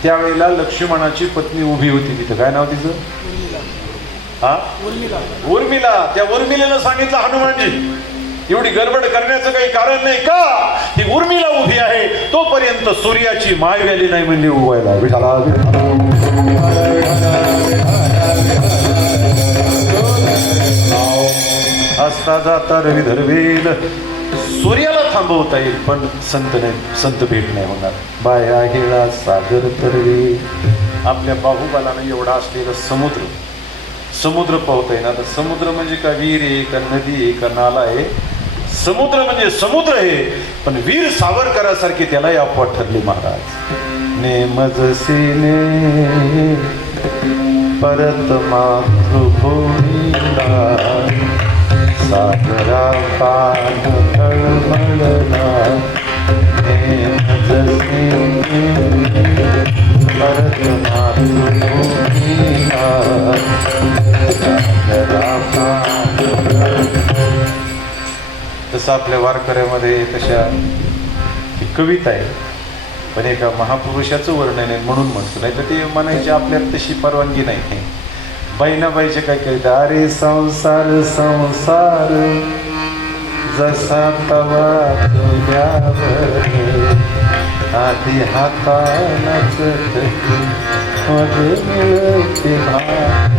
त्यावेळेला लक्ष्मणाची पत्नी उभी होती तिथं. काय नाव तिचं? उर्मिला. त्या उर्मिलेनं सांगितलं, हनुमानजी एवढी गडबड करण्याचं काही कारण नाही का? ही उर्मिला उभी आहे तोपर्यंत सूर्याची माय व्याली नाही म्हणजे उगवायला. विठाला. असता जाता रवी धरवेल. सूर्याला थांबवता येईल पण संत नाही, संत भेट नाही होणार. बाया हिळा सागर तरवे. आपल्या बाहुबलानं एवढा असलेला समुद्र पाहता येईल. आता समुद्र म्हणजे का वीर आहे का नदी आहे का नाला आहे? समुद्र म्हणजे समुद्र आहे. पण वीर सावरकरासारखे त्यालाही अपवाद ठरले महाराज. नेमजसीने परत मातृभूमीला सागरा पान तळमळला. नेमजसीने परत मातृभूमीला सागरा पान. तसं आपल्या वारकऱ्यामध्ये तशा ही कविता आहे, पण एका महापुरुषाचं वर्णन आहे म्हणून म्हणतो. नाही तर ते म्हणायचे आपल्यात तशी परवानगी नाही. बहिणाबाईचे काय कविता, अरे संसार संसार जसा तवा तुझ्यावर आधी हातालाच मध्ये मिळते भात.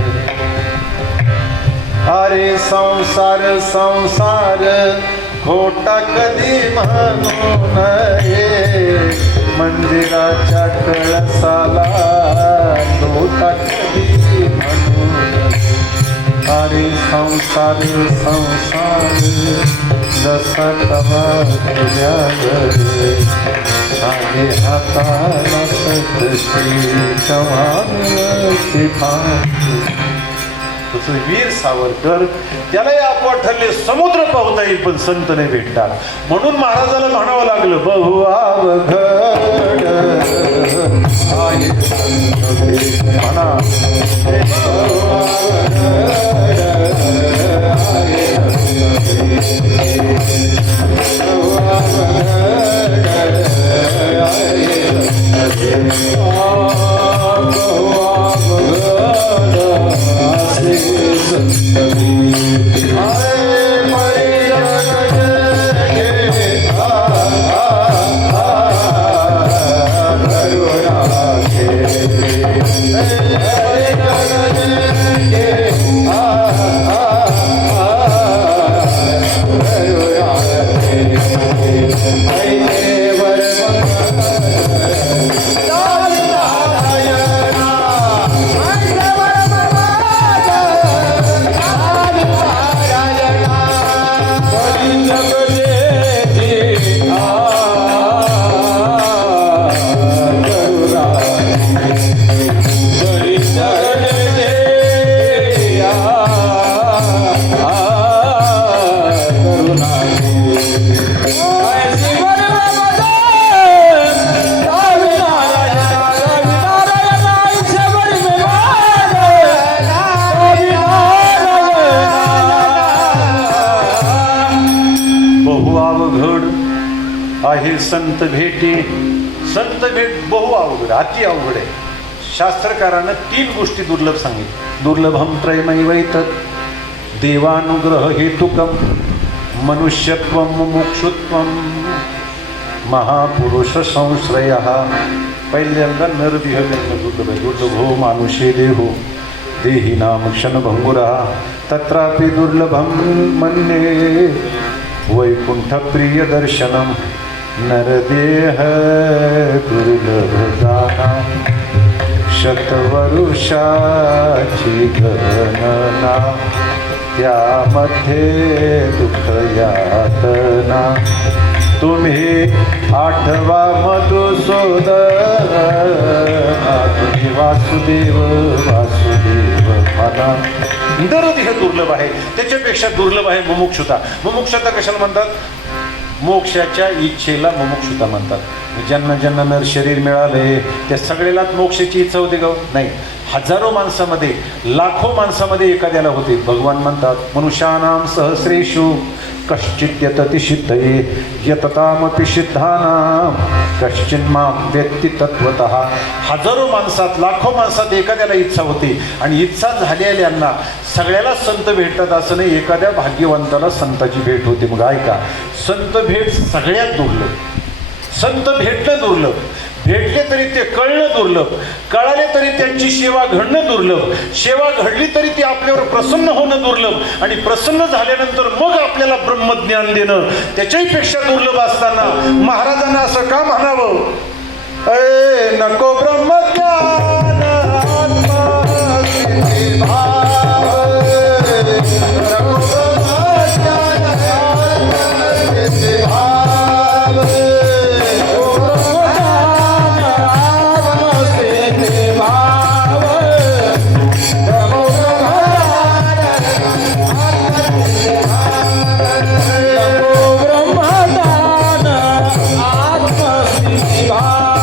अरे संसार संसार खोटा कधी म्हणू नये, मंदिराच्या कळसाला लोटा कधी म्हणू नये. अरे संसार संसार जसा तवा तुझ्यावर आधी हाताला चव्हाणची भात. तसं वीर सावरकर त्यालाही अपवाद ठरले, समुद्र पाहता येईल पण संत नाही भेटणार, म्हणून महाराजाला म्हणावं लागलं बहु अवघड आहे म्हणा. आहे संत भेटी. संत भेट बहु अवघड, अति अवघड आहे. शास्त्रकारानं 3 गोष्टी दुर्लभ सांगितल्या. दुर्लभम त्रयमैवैतत् देवानुग्रह हेतुकम मनुष्यत्वम मुमुक्षुत्वम महापुरुष संश्रय. पहिल्यांदा नरदेह दुर्लभ. दुर्लभो मानुषे देहो देही नाम क्षणभंगुरा तत्रापि दुर्लभम मन्ये वैकुंठ प्रिय दर्शनम नरदेह दुर्लभ जाना शतवर्षाची गणना त्यामध्ये दुःख यातना. तुम्ही आठवा मधुसूदन तुम्ही वासुदेव वासुदेव म्हणा. नरदेह दुर्लभ आहे, त्याच्यापेक्षा दुर्लभ आहे मुमुक्षुता. मुमुक्षुता कशाला म्हणतात? मोक्षाच्या इच्छेला मुमुक्षुता म्हणतात. ज्यांना ज्यांना नर शरीर मिळाले त्या सगळ्यालाच मोक्षाची इच्छा होते का? नाही. हजारो माणसामध्ये लाखो माणसामध्ये एखाद्याला होते. भगवान म्हणतात मनुष्यानां सहस्रेषु कश्चित् यतति सिद्धये यततामपि सिद्धानां कश्चिन् मां व्यक्ती तत्वतः. हजारो माणसात लाखो माणसात एखाद्याला इच्छा होते आणि इच्छा झालेल्यांना सगळ्याला संत भेटतात असं नाही. एखाद्या भाग्यवंताला संताची भेट होते. मग ऐका, संत भेट सगळ्यात दुर्लभ. संत भेटणं दुर्लभ, भेटले तरी ते कळणं दुर्लभ, कळाले तरी त्यांची सेवा घडणं दुर्लभ, सेवा घडली तरी ती आपल्यावर प्रसन्न होणं दुर्लभ आणि प्रसन्न झाल्यानंतर मग आपल्याला ब्रह्मज्ञान देणं त्याच्याही पेक्षा दुर्लभ असताना महाराजांना असं का म्हणावं? ए नको ब्रह्मज्ञान आत्मस्थिती भाव, नको ब्रह्मज्ञान आत्मस्थिती भाव. आत्मस्थिती भाव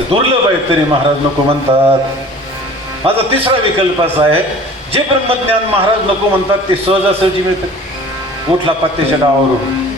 असं दुर्लभ आहे तरी महाराज नको म्हणतात. माझा तिसरा विकल्प असा आहे, जे ब्रह्मज्ञान महाराज नको म्हणतात ते सहजासहजी मिळतं. उठला पत्त्याच्या गावावरून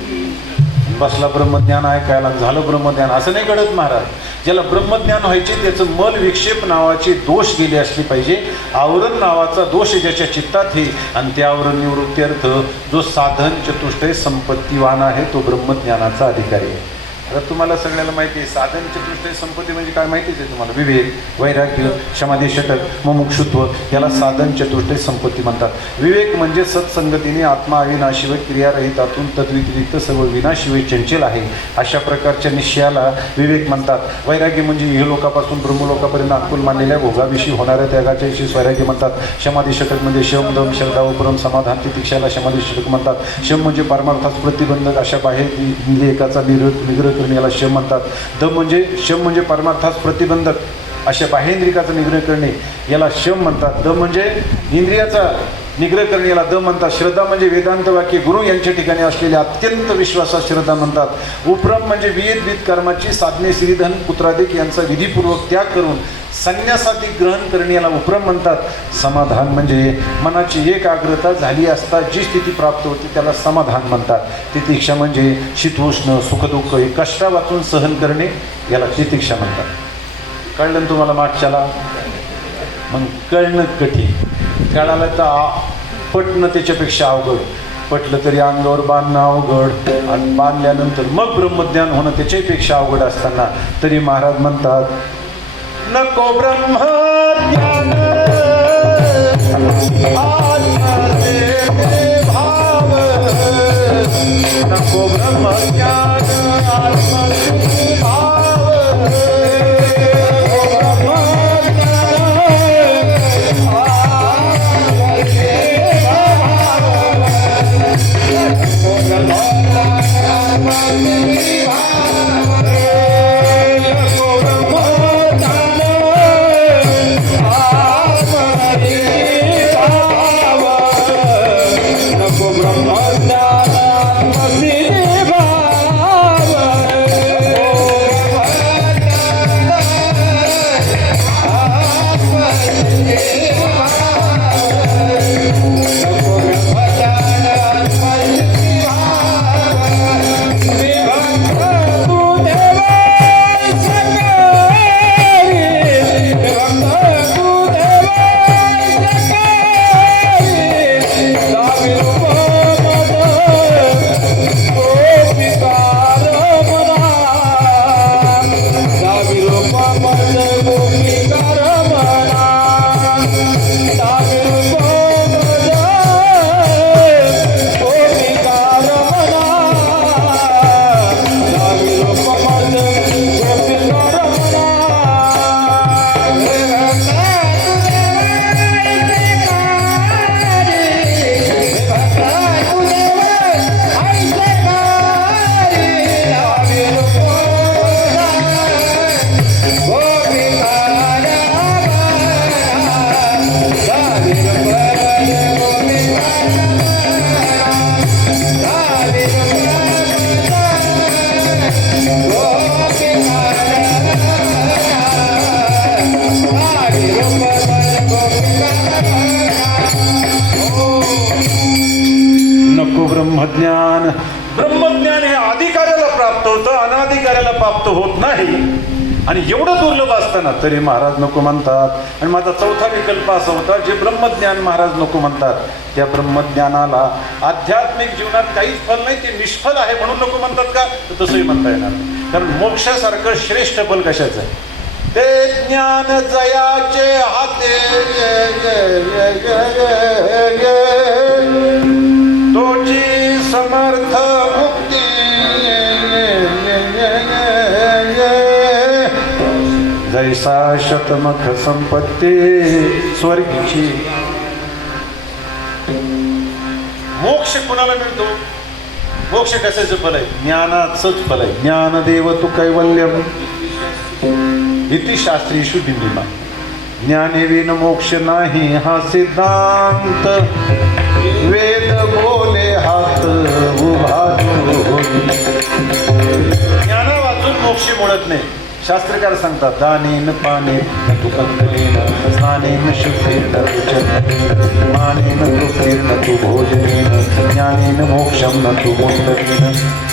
बसला ब्रह्मज्ञान ऐकायला, झालं ब्रह्मज्ञान, असं नाही घडत महाराज. ज्याला ब्रह्मज्ञान व्हायचे त्याचं मल विक्षेप नावाचे दोष गेले असले पाहिजे. आवरण नावाचा दोष ज्याच्या चित्तात आहे आणि त्या आवरण निवृत्त्यर्थ जो साधन चतुष्टय संपत्तीवान आहे तो ब्रह्मज्ञानाचा अधिकारी आहे. आता तुम्हाला सगळ्याला माहिती आहे साधन चतुष्टय संपत्ती म्हणजे काय माहितीच आहे तुम्हाला. विवेक, वैराग्य, समाधी, षटक, मुमुक्षुत्व याला साधन चतुष्टय संपत्ती म्हणतात. विवेक म्हणजे सत्संगतीने आत्मा अविनाशी व क्रियारहितातून तद्व्यतिरिक्त सर्व विनाशी व चंचल आहे अशा प्रकारच्या निश्चयाला विवेक म्हणतात. वैराग्य म्हणजे इहलोकापासून ब्रह्मलोकापर्यंत अनुकूल मानलेल्या भोगाविषयी होणाऱ्या त्यागाच्या विषयी वैराग्य म्हणतात. समाधी षटक म्हणजे शम, दम, श्रद्धा व परम समाधान तितिक्षाला समाधी षटक म्हणतात. शम म्हणजे परमार्थास प्रतिबंधक अशा बाहेर इंद्रियकाचा निग्रह याला शम म्हणतात. दम म्हणजे शम म्हणजे परमार्थास प्रतिबंधक अशा बाहेंद्रिकाचा निग्रह करणे याला शम म्हणतात. दम म्हणजे इंद्रियाचा निग्रह करणे याला दम म्हणतात. श्रद्धा म्हणजे वेदांत वाक्य गुरु यांच्या ठिकाणी असलेल्या अत्यंत विश्वासात श्रद्धा म्हणतात. उपरम म्हणजे विहित कर्माची साधने श्रीधन पुत्रादिक यांचा विधीपूर्वक त्याग करून संन्यासादी ग्रहण करणे याला उपरम म्हणतात. समाधान म्हणजे मनाची एकाग्रता झाली असता जी स्थिती प्राप्त होते त्याला समाधान म्हणतात. तितिक्षा म्हणजे शीतोष्ण सुखदुःख हे कष्टा वाचून सहन करणे याला तितिक्षा म्हणतात. कळलं ना तुम्हाला मागच्याला? मग कळणं कठीण, कळालं तर पटणं त्याच्यापेक्षा अवघड. पटलं तरी अंगावर बांधणं अवघड आणि बांधल्यानंतर मग ब्रह्मज्ञान होणं त्याच्यापेक्षा अवघड असताना तरी महाराज म्हणतात नको ब्रह्मज्ञान आत्मदेवे भाव, नको ब्रह्मज्ञान आत्मदेवे भाव. ब्रह्मज्ञान, ब्रह्मज्ञान हे अधिकाऱ्याला प्राप्त होतं, अनाधिकाऱ्याला प्राप्त होत नाही. आणि एवढं दुर्लभ असताना तरी महाराज नको म्हणतात. आणि माझा चौथा विकल्प असा होता, जे ब्रह्मज्ञान महाराज नको म्हणतात त्या ब्रह्मज्ञानाला आध्यात्मिक जीवनात काहीच फल नाही, ते निष्फल आहे म्हणून नको म्हणतात का? तर तसंही म्हणता येणार नाही. कारण मोक्षासारखं श्रेष्ठ फल कशाचं आहे? ते ज्ञान जयाचे हाते तोची समर्थ मुक्ती जैसा शतमख संपत्ती स्वर्गीची. मोक्ष कुणाला मिळतो? मोक्ष कशाचं फल आहे? ज्ञानाचंच फल आहे. ज्ञानदेव तू कैवल्यम इति शास्त्रीषु बिंबिमा. ज्ञानेविन मोक्ष नाही हा सिद्धांत, वेद बोले हात उभा. ज्ञाना वाचून मोक्ष मिळत नाही. शास्त्रकार सांगतात दानेन पानेन तू कंदलेन स्नानेन शुद्धेन तू चंदनेन मानेन तृप्तीर्न तू भोजनेन ज्ञानेन मोक्षम न तू मुक्तनेन.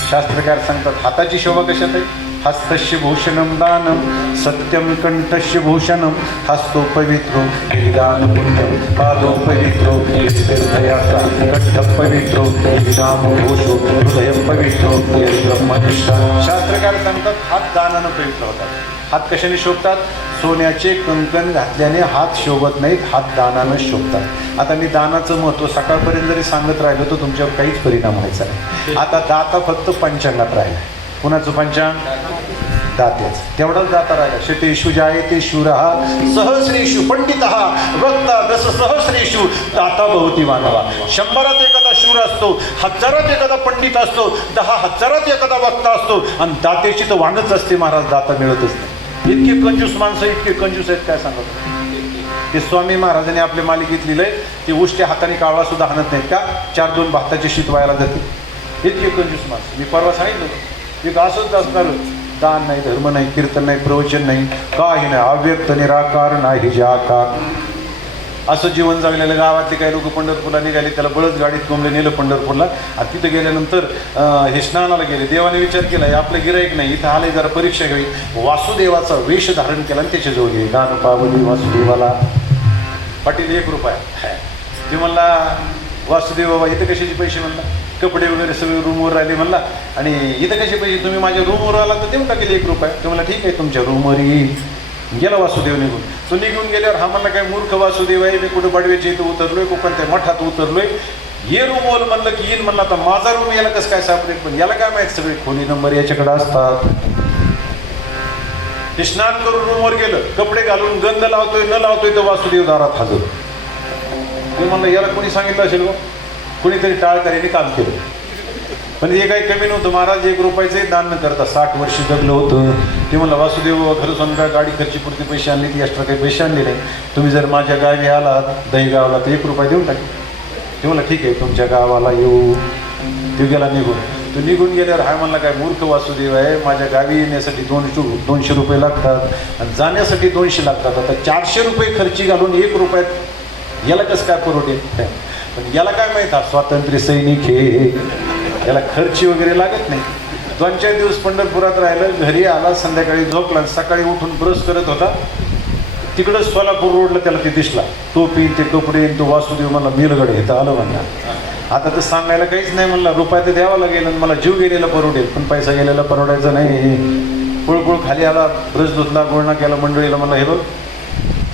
शास्त्रकार सांगतात हाताची शोभा कशात आहे. हस्तस्य भूषणं दानं सत्यं कंठस्य भूषणं हस्तो पवित्रो दान पुण्यं पादो पवित्रो तीर्थयात्रा कंठ पवित्रो नामघोषो हृदय पवित्रो ब्रह्मनिष्ठा. शास्त्रकार सांगतात हात दानानं पवित्र होतात. हात कशाने शोभतात. सोन्याचे कंकण घातल्याने हात शोभत नाहीत, हात दानानं शोभतात. आता मी दानाचं महत्त्व सकाळपर्यंत जरी सांगत राहिलो तर तुमच्यावर काहीच परिणाम व्हायचा नाही. आता दाता फक्त पंचांगात राहिला. कुणाचं पंचांग. दात्याच तेवढाच दाता राहिला. शतेषु जायते शूरः सहस्रेषु पंडितः वक्ता दश सहस्रेषु दाता भवती मानवा. 100त एखादा शूर असतो, 1000त एखादा पंडित असतो, 10,000त एखादा वक्ता असतो आणि दात्याची तर वांगच असते महाराज. दाता मिळतच नाही. इतके कंजूस माणसं इतके कंजूस आहेत काय सांगत. ते स्वामी महाराजांनी आपल्या मालिकेत लिहिलंय ते उष्ट्या हाताने काळवा सुद्धा हाणत नाहीत का. 4-2 भाताचे शीत व्हायला जाते. इतके कंजूस माणसं. मी परवा सांगितलं एक असंच असणार. दान नाही, धर्म नाही, कीर्तन नाही, प्रवचन नाही, काही नाही, अव्यक्त निराकार नाही जे आकार. असं जीवन जगलेलं. गावातले काही लोक पंढरपूरला निघाले, त्याला बळच गाडीत कोंबले नेलं पंढरपूरला. आणि तिथं गेल्यानंतर हे स्नानाला गेले. देवाने विचार केला आपलं गिराईक नाही, इथं आले जरा परीक्षा घ्यावी. वासुदेवाचा वेश धारण केला आणि त्याच्याजवळ गेले. दान पावली वासुदेवाला. पाटील 1 रुपया. ते म्हणला वासुदेव बाबा इथं कशाचे पैसे. म्हणला कपडे वगैरे सगळे रूमवर राहिले. म्हणला आणि इथं कसे पैसे. तुम्ही माझ्या रूमवर आला तर देऊन टाकेल 1 रुपया. ते म्हणला ठीक आहे तुमच्या रूमवर येईल. गेला वासुदेव निघून. तो निघून गेल्यावर हा म्हणला काय मूर्ख वासुदेव आहे, मी कुठं बडव्याच्या इथं उतरलोय, कोकणत्या मठात उतरलोय. ये रूमवर म्हणलं की येईन. म्हणला आता माझा रूम याला कसं काय सापडेल. पण याला काय माहित सगळे खोली नंबर याच्याकडे असतात. ते स्नान करून रूमवर गेलं, कपडे घालून गंध लावतोय न लावतोय तर वासुदेव दारात हजर. ते म्हणलं याला कोणी सांगितलं असेल गो. कोणीतरी टाळकऱ्याने काम केलं. पण हे काही कमी नव्हतं. महाराज 1 रुपयाचे दान न करता 60 वर्ष जगलं होतं. ते म्हणलं वासुदेव खरं समजा गाडी खर्चीपुरती पैसे आणले, ती एक्स्ट्रा काही पैसे आणले नाही. तुम्ही जर माझ्या गावी आलात दहीगावला तर 1 रुपया देऊन टाक. ते म्हणलं ठीक आहे तुमच्या गावाला येऊ. तो गेला निघून. तो निघून गेल्यावर हा म्हणला काय मूर्ख वासुदेव आहे, माझ्या गावी येण्यासाठी 200 रुपये लागतात आणि जाण्यासाठी 200 लागतात. आता 400 रुपये खर्ची घालून 1 रुपयात याला कसं काय परवडेल. पण याला काय माहीत हा स्वातंत्र्य सैनिक हे, याला खर्ची वगैरे लागत नाही. 2-4 दिवस पंढरपुरात राहिलं, घरी आला, संध्याकाळी झोपला. सकाळी उठून ब्रश करत होता. तिकडं सोलापूर रोडला त्याला ते दिसला. टोपी ते कपडे तो वासुदेव म्हणला मेलगडे हे तर आलं म्हणला. आता तर सांगायला काहीच नाही. म्हणला रुपया तर द्यावा लागेल आणि मला जीव गेलेला परवडेल पण पैसा गेलेला परवडायचा नाही. पुळपुळ खाली आला, ब्रश धुतला, गुळणा केला मंडळीला. म्हणला हे बघ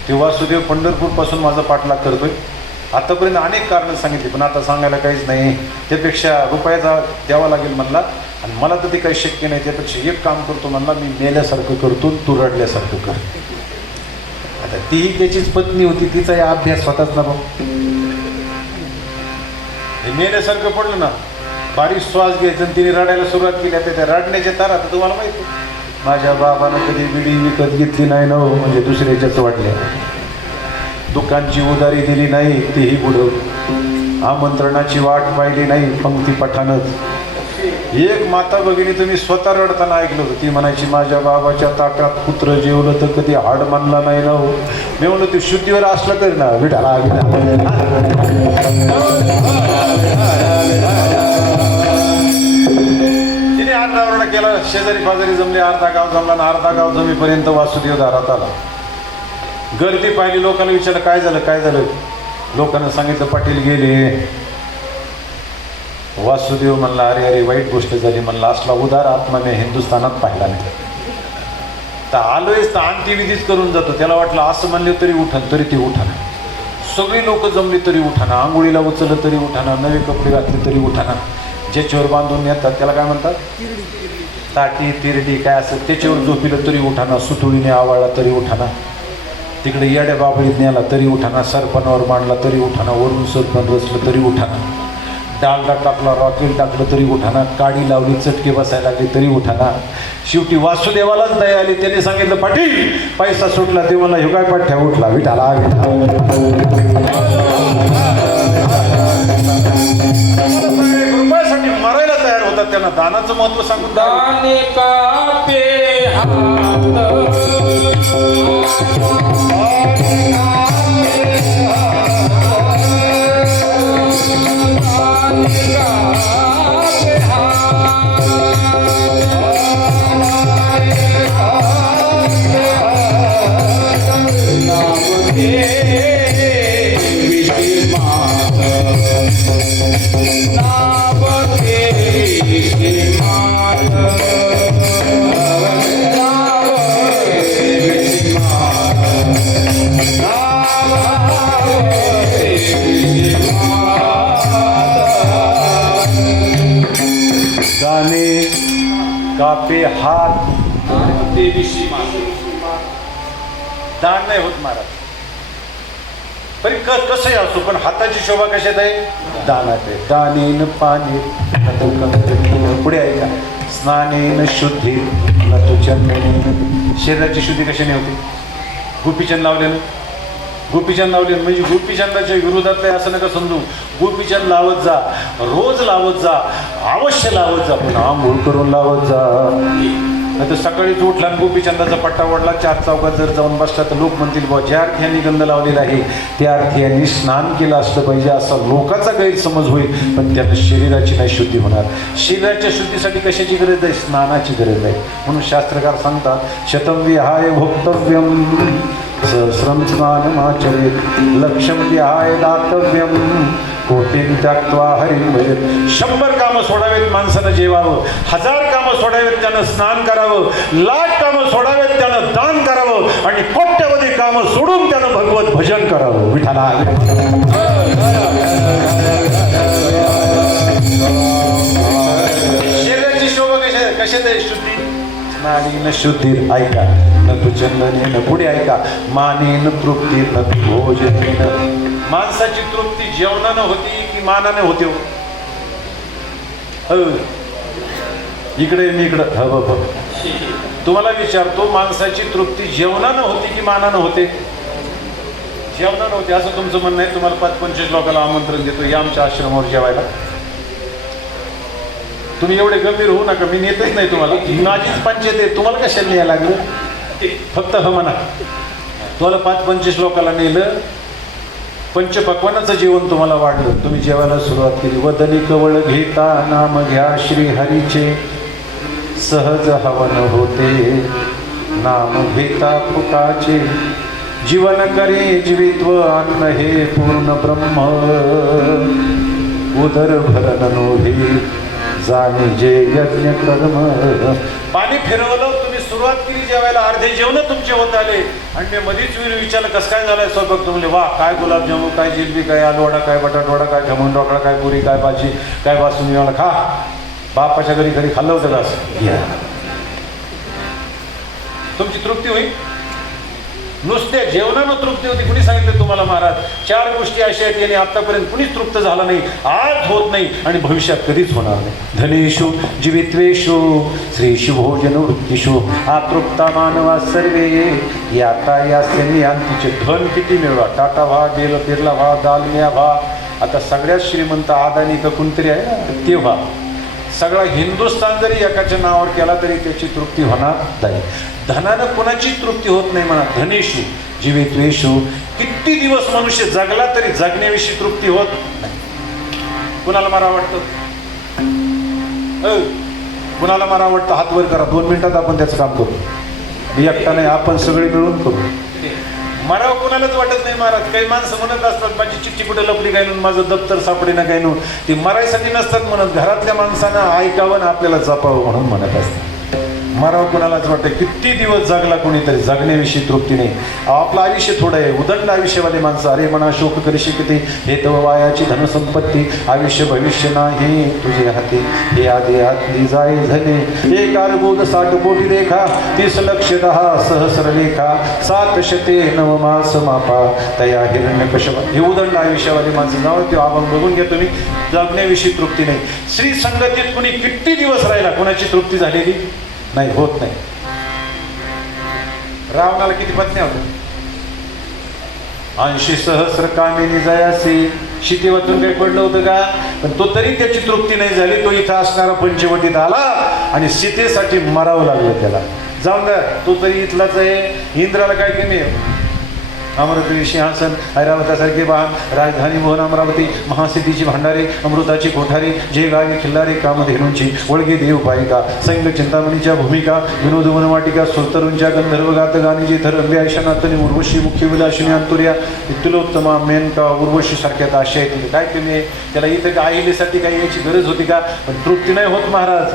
ते वासुदेव पंढरपूरपासून माझा पाठलाग करतोय. आतापर्यंत अनेक कारणं सांगितली पण आता सांगायला काहीच नाही. त्यापेक्षा रुपयाचा द्यावा लागेल म्हणला आणि मला तर ते काही शक्य नाही. त्यापेक्षा एक काम करतो म्हणला, मी मेल्यासारखं करतो, तू रडल्यासारखं कर. आता तीही त्याचीच पत्नी होती, तिचा या अभ्यास स्वतःच ना भाऊ. हे मेल्यासारखं पडलं ना, बारीक श्वास घ्यायचं आणि तिने रडायला सुरुवात केली. आता त्या रडण्याच्या तारा तर तुम्हाला माहिती आहे. माझ्या बाबानं कधी बिडी विकत घेतली नाही ना, म्हणजे दुसऱ्याच्याच वाटल्या. दुकानची उधारी दिली नाही तेही बुडव. आमंत्रणाची वाट पाहिली नाही पंक्ती पठाणच. एक माता भगिनी तुम्ही स्वतः रडताना ऐकलं होतं. ती म्हणायची माझ्या बाबाच्या ताटात कुत्र जेवलं तर कधी हाड मानला नाही ना हो. मी म्हणलं ते शुद्धीवर असलं तरी ना विठाला. तिने आरडाओरडा केला. शेजारी पाजारी जमले, अर्धा गाव जमला ना. अर्धा गाव जमीपर्यंत वासुदेव दारात आला. गर्दी पाहिली, लोकांना विचारलं काय झालं काय झालं. लोकांना सांगितलं पाटील गेले. वासुदेव म्हणला अरे अरे वाईट गोष्ट झाली. म्हणला असला उदार आत्मा मी हिंदुस्थानात पाहिला नाही. तर आलोयच तर अंत्यविधीच करून जातो. त्याला वाटलं असं म्हणले तरी उठान, तरी ते उठाना. सगळी लोक जमली तरी उठाना. आंघोळीला उचललं तरी उठाना. नवे कपडे घातले तरी उठाना. ज्याच्यावर बांधून येतात त्याला काय म्हणतात, ताटी तिरडी काय असं, त्याच्यावर झोपिलं तरी उठाना. सुतुळीने आवाळला तरी उठाना. तिकडे येड्या बाबळीत नेला तरी उठाना. सरपणावर मांडला तरी उठाना. वरून सरपण रचलं तरी उठाना. डालडा टाकला, रॉकेल टाकलं तरी उठाना. काडी लावली, चटके बसायला लागली तरी उठाना. शेवटी वासुदेवालाच दया आली. त्याने सांगितलं पाटील पैसा सुटला. ते मला हे काय पाठ्या उठला. विठाला रुपयासाठी मरायला तयार होतात. त्यांना दानाचं महत्व सांगून दाने का पे हात गाणे कापे हात देवीशी माता दान नाही होत महाराज. तरी कसंही असो पण हाताची शोभा कशात आहे? दानात आहे. दानेन पाणी पुढे आहे का? स्नानेन शुद्धी शरीराची शुद्धी कशाने होते? गोपीचंद लावलेलं. गोपीचंद लावले म्हणजे गोपीचंदाच्या विरोधातले असं नका समजू. गोपीचंद लावत जा, रोज लावत जा, अवश्य लावत जा, पण आंघोळ करून लावत जा. नाही तर सकाळीच उठला आणि गोपीचंदाचा पट्टा ओढला, चार चौकात जर जाऊन बसला तर लोक म्हणतील बा ज्या अर्थी यांनी गंध लावलेला आहे त्या अर्थी यांनी स्नान केलं असलं पाहिजे असा लोकांचा गैरसमज होईल. पण त्यानं शरीराची नाही शुद्धी होणार. शरीराच्या शुद्धीसाठी कशाची गरज आहे? स्नानाची गरज आहे. म्हणून शास्त्रकार सांगतात शतम विहाय भोक्तव्यम सहस्रम स्नानमाचरेत लक्षम विहाय दातव्यम कोटीन त्याक्त्वा हरिं भजेत. 100 कामं सोडावेत माणसानं जेवावं, 1000 कामं सोडावेत त्यानं स्नान करावं, 1,00,000 कामं सोडावेत त्यानं दान करावं आणि कोट्यवधी कामं सोडून त्यानं भगवत भजन करावं. विठाला शरीराची शोभा कशात आहे? शुद्धी. स्नानेन शुद्धी ऐका न तू चंदनेन पुढे ऐका मानेन तृप्ती न तू भोजनेन. माणसाची तृप्ती जेवणानं होती की मानाने होते? इकडे मी इकडं ह तुम्हाला विचारतो, माणसाची तृप्ती जेवणानं होती की मानानं होते? जेवणानं होते असं तुमचं म्हणणं आहे. तुम्हाला 25 लोकांना आमंत्रण देतो या आमच्या आश्रमावर जेवायला. तुम्ही एवढे गंभीर होऊ नका, मी नेतच नाही तुम्हाला. माझीच पंचायत आहे, तुम्हाला कशाला न्यायला लागलं? फक्त ह म्हणा. तुम्हाला 25 लोकांना नेलं, पंचपक्वानाचं जेवण तुम्हाला वाढलं, तुम्ही जेवायला सुरुवात केली. वदनी कवळ घेता नाम घ्या श्री हरीचे सहज हवन होते नाम घेता फुकाचे जीवन करे जीवित्व अन्न हे पूर्ण ब्रह्म उदर भरण नोहे जाणे जे यज्ञ कर्म. पाणी फिरवलं, तुम्ही सुरुवात केली जेवायला, अर्धे जेवण तुमचे होत आले आणि मी मधीच विचारलं कसं काय झालंय स्वयंपाक? तुम्ही वा काय गुलाबजामून, काय जिलबी, काय आलूवडा, काय बटाटवडा, काय खमण ढोकळा, काय पुरी, काय भाजी, काय बासुंदी. मला खा. बापाच्या घरी खाल्लं होतं का असं? तुमची तृप्ती होईल. नुसत्या जेवणानं तृप्ती होती. कुणी सांगितलं तुम्हाला महाराज? 4 गोष्टी अशा आहेत याने आतापर्यंत कुणीच तृप्त झाला नाही, आज होत नाही आणि भविष्यात कधीच होणार नाही. धनेषु जीवित्वेषु श्रीषु भोजन वृत्तीषु अतृप्ता मानवा सर्वे याता यास्यनी यांतीचे. धन किती मिळवा, टाटा व्हा, बिर्ला व्हा, दालमिया व्हा, आता सगळ्यात श्रीमंत अदानी का कोणतरी आहे ना ते व्हा. सगळा हिंदुस्थान जरी एकाच्या नावावर केला तरी त्याची तृप्ती होणार नाही. धनानं कोणाची तृप्ती होत नाही म्हणा. धनेषु जीवित्वेषु. किती दिवस मनुष्य जगला तरी जगण्याविषयी तृप्ती होत नाही. कुणाला मारा वाटतं? कुणाला मारा वाटतं? हात वर करा. 2 मिनिटात आपण त्याचं काम करू. मी एकटा नाही, आपण सगळे मिळून करू. मराव कुणालाच वाटत नाही महाराज. काही माणसं म्हणत असतात माझी चिठ्ठी कुठे लपली काय नून, माझं दप्तर सापडे ना काय नून. ती मरायसाठी नसतात म्हणत, घरातल्या माणसानं ऐकावं ना आपल्याला जपावं म्हणून म्हणत असतात. मराव कुणालाच वाटतं. किती दिवस जगला कोणीतरी जगण्याविषयी तृप्ती नाही. आपलं आयुष्य थोडं आहे. उदंड आयुष्यवाले माणसं अरे म्हणा शोक करीशी किती हे तव वायाची धनसंपत्ती आयुष्य भविष्य नाही तुझे हाती हे आधी आतली जाय झाले एक अर्बुद 60 कोटी रेखा 30 लक्ष 10 सहस्र लेखा 7 शते 9 मास मापा तया हिरण्य कशप. हे उदंड आयुष्यवाले माणसं नाव ते आपण बघून घ्या तुम्ही. जगण्याविषयी तृप्ती नाही. श्री संगतीत कुणी किती दिवस राहिला कोणाची तृप्ती झालेली नाही, होत नाही. रावणाला किती पत्नी होत्या? 80 सहस्र कामिनी जयासी. शितेवातून काही पडलं होतं का? पण तो तरी त्याची तृप्ती नाही झाली. तो इथं असणारा पंचवटीत आला आणि सीतेसाठी मरावं लागलं त्याला. जाऊन द्या, तो तरी इथलाच आहे. इंद्राला काय कमी आहे? अमृतगिरी सिंहासन ऐरावतासारखे वाहन राजधानी मोहन अमरावती महासिद्धीची भांडारे अमृताची कोठारी जे गावी खिल्लारे कामधेनूंची वळगे देव पायिका सैन्य चिंतामणीच्या भूमिका विनोद वनवाटिका सुरतरूंच्या गंधर्वगात गाणी जे थर अंबे आयशानातनी उर्वशी मुख्य विलाशिनी अंतुर्या तुलोत्तमा मेनका उर्वशी सारख्या आशा आहेत. काय कमी आहे त्याला? इथं आईलेसाठी काही याची गरज होती का? पण तृप्ती नाही होत महाराज.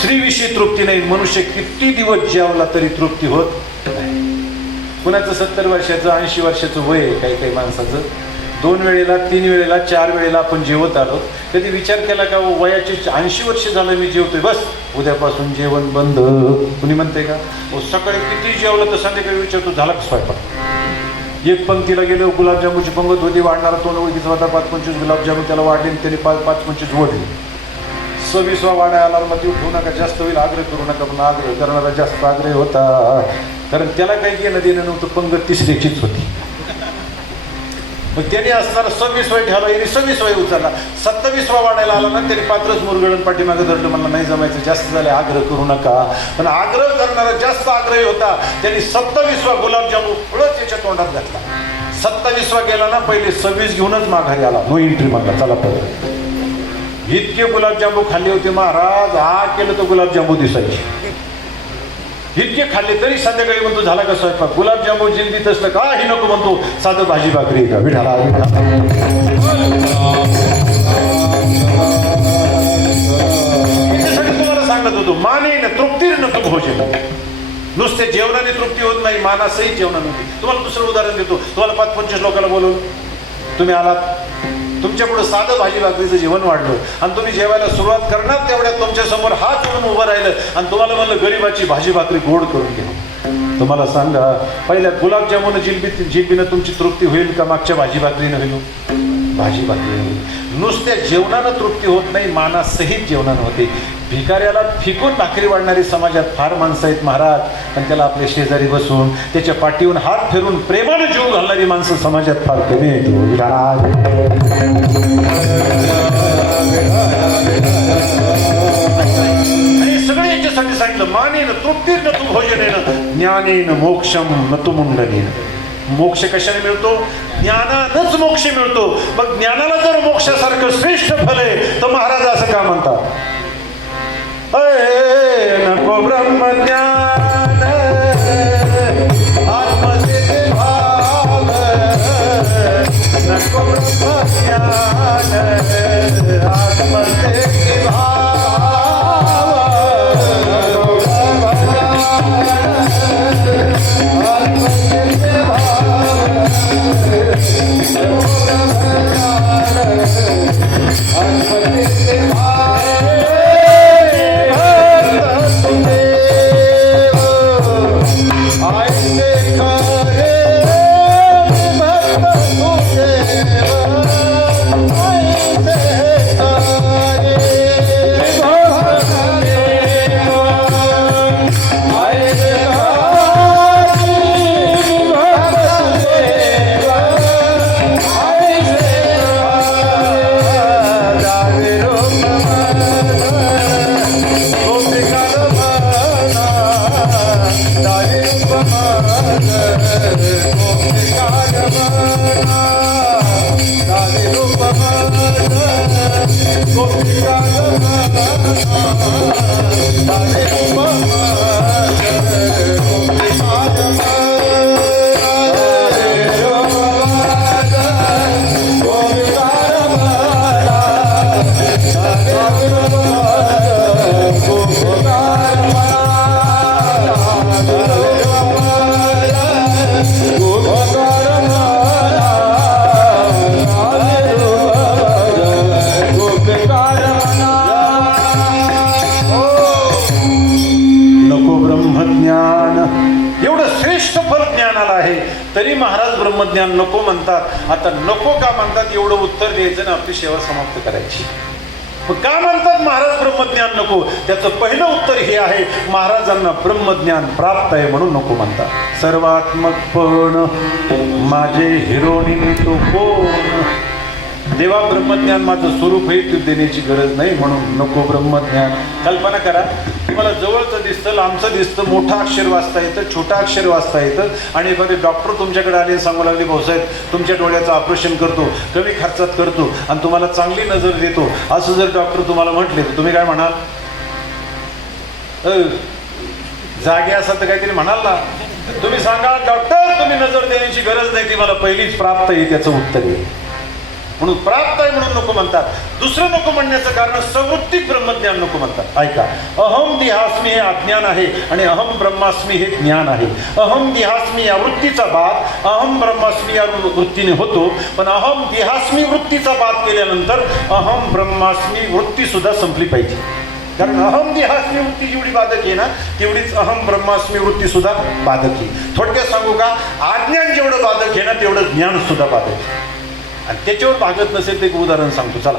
स्त्रीविषयी तृप्ती नाही. मनुष्य किती दिवस जेवला तरी तृप्ती होत नाही. कुणाचं 70 वर्षाचं 80 वर्षाचं वय आहे काही काही माणसाचं. 2 वेळेला 3 वेळेला 4 वेळेला आपण जेवत आलो. कधी विचार केला का वयाची 80 वर्ष झालं मी जेवतोय, बस उद्यापासून जेवण बंद, कुणी म्हणते का? सकाळी किती जेवलं तर संध्याकाळी विचारतो झाला का स्वयंपाक? एक पंक्तीला गेलो, गुलाबजामुनची पंगत होती, वाढणारा तोंड ओळखीचा होता, 5-25 गुलाबजामुन त्याला वाढले, त्याने 5-25 वडले. 26वा वाडा आला, मग ती ठेवू नका, जास्त होईल, आग्रह करू नका. पण आग्रह करणारा जास्त आग्रह होता, कारण त्याला काही घेणं देणं नव्हतं, पंगत तिसरीचीच होती. मग त्याने असणारा 26 वय ठेवला, याने 26 वय उचलला. 27वा वाढायला आला ना, त्याने पात्रच मुरगळून पाठीमागे धरलं, मला नाही जमायचं, जास्त झाले, आग्रह करू नका. पण आग्रह करणारा जास्त आग्रही होता, त्यांनी 27वा गुलाबजामुन फळच त्याच्या तोंडात घातला. 27वा गेला ना, पहिले 26 घेऊनच माघारी आला, नो एंट्री म्हणला, चला परत. इतके गुलाबजामू खाल्ले होते महाराज, केलं तर गुलाबजामू दिसायचे. इतके खाल्ले तरी संध्याकाळी म्हणतो झाला का स्वयंपाक? गुलाबजामू जिंदीत असलं काही नको म्हणतो, साधं भाजी भाकरी का विठाला. याच्यासाठी तुम्हाला सांगत होतो, माने न तृप्तीर नको भोजन. नुसते जेवणाने तृप्ती होत नाही, मानासही जेवणाने होती. तुम्हाला दुसरं उदाहरण देतो. तुम्हाला 5-25 लोकांना बोलून तुम्ही आलात, तुमच्या पुढे साधं भाजी भाकरीचं जेवण वाढलं आणि तुम्ही जेवायला सुरुवात करणार तेवढ्यात तुमच्या समोर हात जोडून उभं राहिलं आणि तुम्हाला म्हणलं गरीबाची भाजी भाकरी गोड करून घ्या. तुम्हाला सांगा, पहिल्या गुलाबजामुन जिलबीनं तुमची तृप्ती होईल का मागच्या भाजी भाकरीनं होईल? भाजी भाकरी होईल. नुसत्या जेवणानं तृप्ती होत नाही, मानासहित जेवणानं होते. भिकाऱ्याला फिकून भाकरी वाढणारी समाजात फार माणसं आहेत महाराज, पण त्याला आपल्या शेजारी बसून त्याच्या पाठीवरून हात फिरून प्रेमाने जीव घालणारी माणसं समाजात फार कमी आहेत. आणि सगळे याच्यासाठी सांगितलं, मानेन तृप्तीर्न तू भोजनेन ज्ञानेन मोक्षम न तू मुंडनेन. मोक्ष कशाने मिळतो? ज्ञानानंच मोक्ष मिळतो. मग ज्ञानाला जर मोक्षासारखं श्रेष्ठ फल आहे तर महाराज असं का म्हणतात? नको ब्रह्मज्ञान आत्मसिद्धी भाव, नको ब्रह्मज्ञान आत्मसिद्धी भाव, आत्मसिद्धी तरी महाराज ब्रह्मज्ञान नको म्हणतात. आता नको का म्हणतात एवढं उत्तर द्यायचं ना, आपली सेवा समाप्त करायची. मग का म्हणतात महाराज ब्रह्मज्ञान नको? त्याचं पहिलं उत्तर हे आहे, महाराजांना ब्रह्मज्ञान प्राप्त आहे म्हणून नको म्हणतात. सर्वात्मक पण माझे हिरोनी तो कोण, देवा ब्रह्मज्ञान माझं स्वरूप आहे, तू देण्याची गरज नाही म्हणून नको ब्रह्मज्ञान. कल्पना करा, तुम्हाला जवळचं दिसतं, लांबचं दिसतं, मोठं अक्षर वाचता येतं, छोटं अक्षर वाचता येतं, आणि एखादे डॉक्टर तुमच्याकडे आले, सांगू लागले, भाऊसाहेब तुमच्या डोळ्याचं ऑपरेशन करतो, कमी खर्चात करतो आणि तुम्हाला चांगली नजर देतो, असं जर डॉक्टर तुम्हाला म्हटले तर तुम्ही काय म्हणाल? जागे असाल तर काहीतरी म्हणाल ना. तुम्ही सांगा, डॉक्टर तुम्ही नजर देण्याची गरज नाही, ती मला पहिलीच प्राप्त आहे, त्याचं उत्तर आहे. म्हणून प्राप्त आहे म्हणून नको म्हणतात. दुसरं नको म्हणण्याचं कारण सवृत्तिक ब्रह्मज्ञान नको म्हणतात. ऐका, अहम देहास्मी हे अज्ञान आहे आणि अहम ब्रह्मास्मी हे ज्ञान आहे. अहम देहास्मी या वृत्तीचा बाद अहम ब्रह्मास्मी या वृत्तीने होतो, पण अहम देहास्मी वृत्तीचा बाद केल्यानंतर अहम ब्रह्मास्मी वृत्ती सुद्धा संपली पाहिजे. कारण अहम देहास्मी वृत्ती जेवढी बाधक आहे ना तेवढीच अहम ब्रह्मास्मी वृत्ती सुद्धा बाधक आहे. थोडक्यात सांगू का, अज्ञान जेवढं बाधक आहे ना तेवढं ज्ञान सुद्धा बाधक आहे. आणि त्याच्यावर भागत नसेल ते एक उदाहरण सांगतो. चला,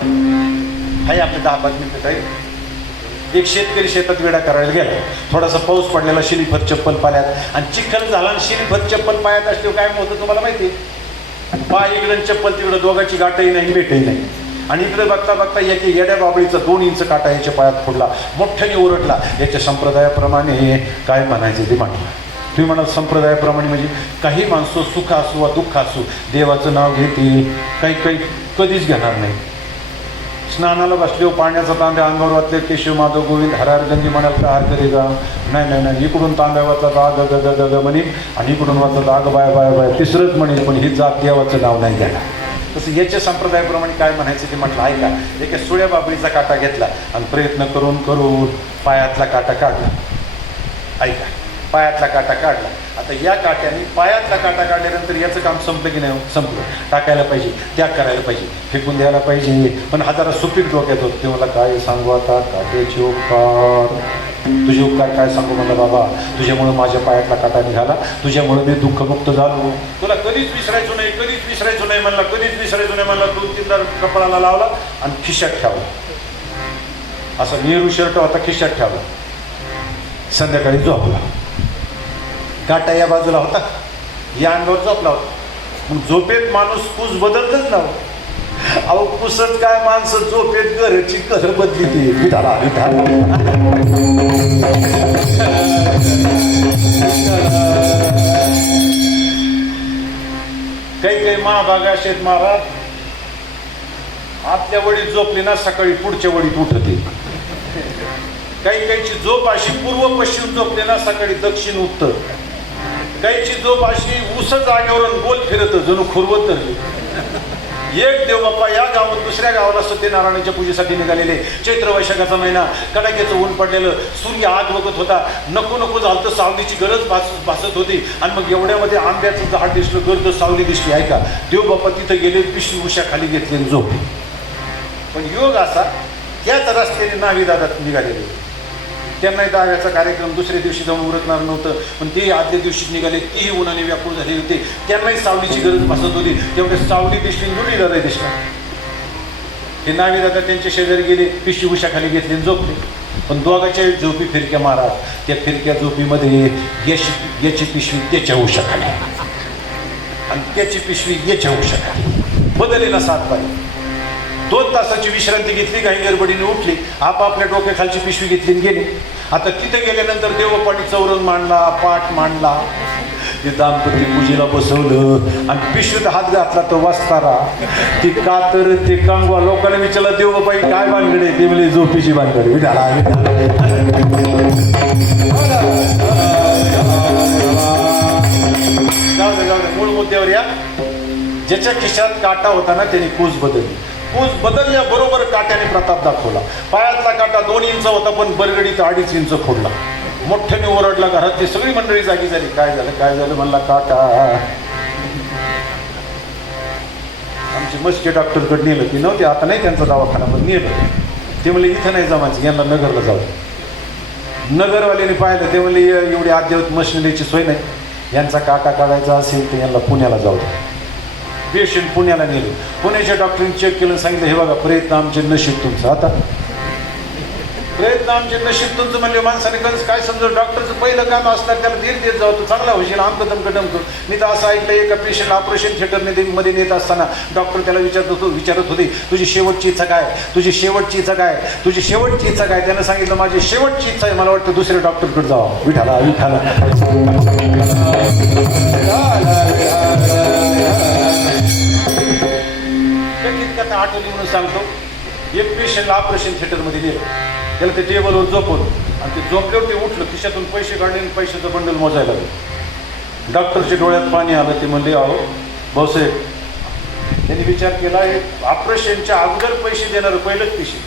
हाय आपले 10-5 मिनिटं आहे. एक शेतकरी शेतात वेडा करायला गेला. थोडासा पाऊस पडलेला, शिलीफत चप्पल पायात आणि चिखल झाला आणि शिलीफत चप्पल पायात असल्यावर काय होतं तुम्हाला माहिती आहे? पाय इकडं चप्पल तिकडं, दोघांची गाठही नाही भेटही नाही. आणि इकडे बघता बघता याच्या येड्या बाबळीचा 2 इंच काटा याच्या पायात फोडला. मोठ्याने ओरडला. याच्या संप्रदायाप्रमाणे काय म्हणायचे ते म्हटलं. तुम्ही म्हणाल संप्रदायाप्रमाणे म्हणजे काही माणसं सुख असो वा दुःख असो देवाचं नाव घेतील, काही काही कधीच घेणार नाही. स्नानाला बसले, पाण्याचा तांब्या अंगावर वाचले, केशव माधव गोविंद हरार गंजी म्हणाल का हार करे का? नाही नाही, इकडून तांब्या वाचला आग ग ग ग ग म्हणेल आणि इकडून वाचला आग बाय बाय बाय, तिसरंच म्हणेल, पण ही जात देवाचं नाव नाही घेणार. तसं याच्या संप्रदायाप्रमाणे काय म्हणायचं ते म्हटलं. ऐका, एका सुळ्या बाबळीचा काटा घेतला आणि प्रयत्न करून करून पायातला काटा काढला. ऐका, पायातला काटा काढला. आता या काट्याने पायातला काटा काढल्यानंतर याचं काम संपलं की नाही? संपलं. टाकायला पाहिजे, त्याग करायला पाहिजे, फेकून द्यायला पाहिजे. पण हा जरा सुपीक डोक्यात होत. ते मला काय सांगू आता, काट्याचे उपकार, तुझे उपकार काय सांगू म्हणलं. बाबा तुझ्यामुळे माझ्या पायातला काटा निघाला, तुझ्यामुळे मी दुःखमुक्त झालो. तुला कधीच विसरायचो नाही, कधीच विसरायचो नाही म्हणला, कधीच विसरायचो नाही म्हणला. 2-3दा कपाळाला लावला आणि खिशात ठेवला. असा नेहरू शर्ट होता, खिशात ठेवला. संध्याकाळी झोपला. काटा या बाजूला होता, या अंगावर झोपला होता. मग झोपेत माणूस कुस बदलतच ना. अहो कुसच काय, माणसं झोपेत घरची घर बदली ती विधाला विधाला. काही काही महाभागा शेत महाराज आतल्या वडीत झोपली ना सकाळी पुढच्या वडीत उठते. काही काहीची झोप अशी पूर्व पश्चिम झोपली ना सकाळी दक्षिण उत्तर. काहीची झोप अशी उस जागेवर गोल फिरत जणू खुरवत धरली. एक देव बाप्पा या गावात दुसऱ्या गावाला सत्यनारायणाच्या पूजेसाठी निघालेले. चैत्र वैशाखाचा महिना, कडाक्याचं ऊन पडलेलं, सूर्य आग बघत होता. नको नको झालं तर सावलीची गरज भासत होती. आणि मग एवढ्यामध्ये आंब्याचं झाड दिसलं, गर्द सावली दिसली. ऐका, देव बाप्पा तिथं गेले, पिशवी उशाखाली घेतली झोप. पण योग असा त्याच रस्त्याने नावी दादात निघालेले. त्यांनाही दहाव्याचा कार्यक्रम दुसऱ्या दिवशी जाऊन उरकणार नव्हतं, पण ते आदल्या दिवशी निघाले. तेही उन्हाने व्याकुळ झाले होते. त्यांनाही सावलीची गरज भासत होती. तेवढे सावली दिसली, जुडी दादा दिसला. ते नावी दादा त्यांच्या शेजारी गेले, पिशवी उशाखाली घेतली आणि झोपले. पण दोघांच्या झोपी फिरक्या मारा. त्या फिरक्या झोपीमध्ये याची पिशवी त्याच्या उशाखाली आणि त्याची पिशवी याच्या उशाखाली. बदलले ना 7 पाय. 2 तासाची विश्रांती घेतली, काही गडबडीने उठली, आपापल्या डोक्याखालची पिशवी घेतली आणि गेली. आता तिथे गेल्यानंतर देवपाणी चौरंग मांडला, पाठ मांडला, ते दाम्पत्य पूजेला बसवलं आणि पिशवीत हात घातला तो वस्तारा. ती कातर ते कांगवा. लोकांना विचारलं देवबाई काय भानगड आहे? ते म्हणजे झोपीची भानगड. विधाला जाऊ दे, मूळ मुद्द्यावर या. ज्याच्या खिशात काटा होता ना त्याने कूस बदलली. कूस बदलल्याबरोबर काट्याने प्रताप दाखवला. पायातला काटा 2 इंच होता, पण बरगडीत 2.5 इंच फोडला. मोठ्याने ओरडला. घरातली सगळी मंडळी जागी झाली. काय झालं काय झालं म्हणला. काटा. आमची मस्के डॉक्टरकडे नेलं. ती नव्हती, आता नाही त्यांचा दवाखाना, पण नेलं. ते म्हणले इथं नाही जमायचं, यांना नगरला जाऊ. नगरवाल्याने पाहिलं. ते म्हणले एवढी अद्ययावत मशिनरीची सोय नाही, यांचा काटा काढायचा असेल तर यांना पुण्याला जाऊ. पेशंट पुण्याला नेले. पुण्याच्या डॉक्टरने चेक केलं, सांगितलं हे बघा प्रयत्न आमचे नशीब तुमचं. आता प्रयत्न आमचे नशीब तुमचं म्हणजे माणसाने कधीच काय समजलं. डॉक्टरचं पहिलं काम असणार त्याला धीर देत जाऊ, तू चांगला होशील, आमकं दमकं डमकं. मी तर असं ऐकलं एका पेशंट ऑपरेशन थिएटरने मध्ये नेत असताना डॉक्टर त्याला विचारत होते तुझी शेवटची इच्छा काय, तुझी शेवटची इच्छा काय, तुझी शेवटची इच्छा काय. त्यानं सांगितलं माझी शेवटची इच्छा आहे, मला वाटतं दुसऱ्या डॉक्टरकडे जावं. विठाला विठाला. आठवली म्हणून सांगतो. एक पेशंटला ऑपरेशन थिएटरमध्ये नेलं. त्याला ते टेबलवर झोपवलं आणि ते झोपल्यावर ते उठलं. खिशातून पैसे काढले आणि पैशाचं बंडल मोजायला लागलं. डॉक्टरच्या डोळ्यात पाणी आलं. ते म्हणले अहो भाऊसाहेब त्यांनी विचार केला ऑपरेशनच्या अगोदर पैसे देणार पहिलेच पैसे.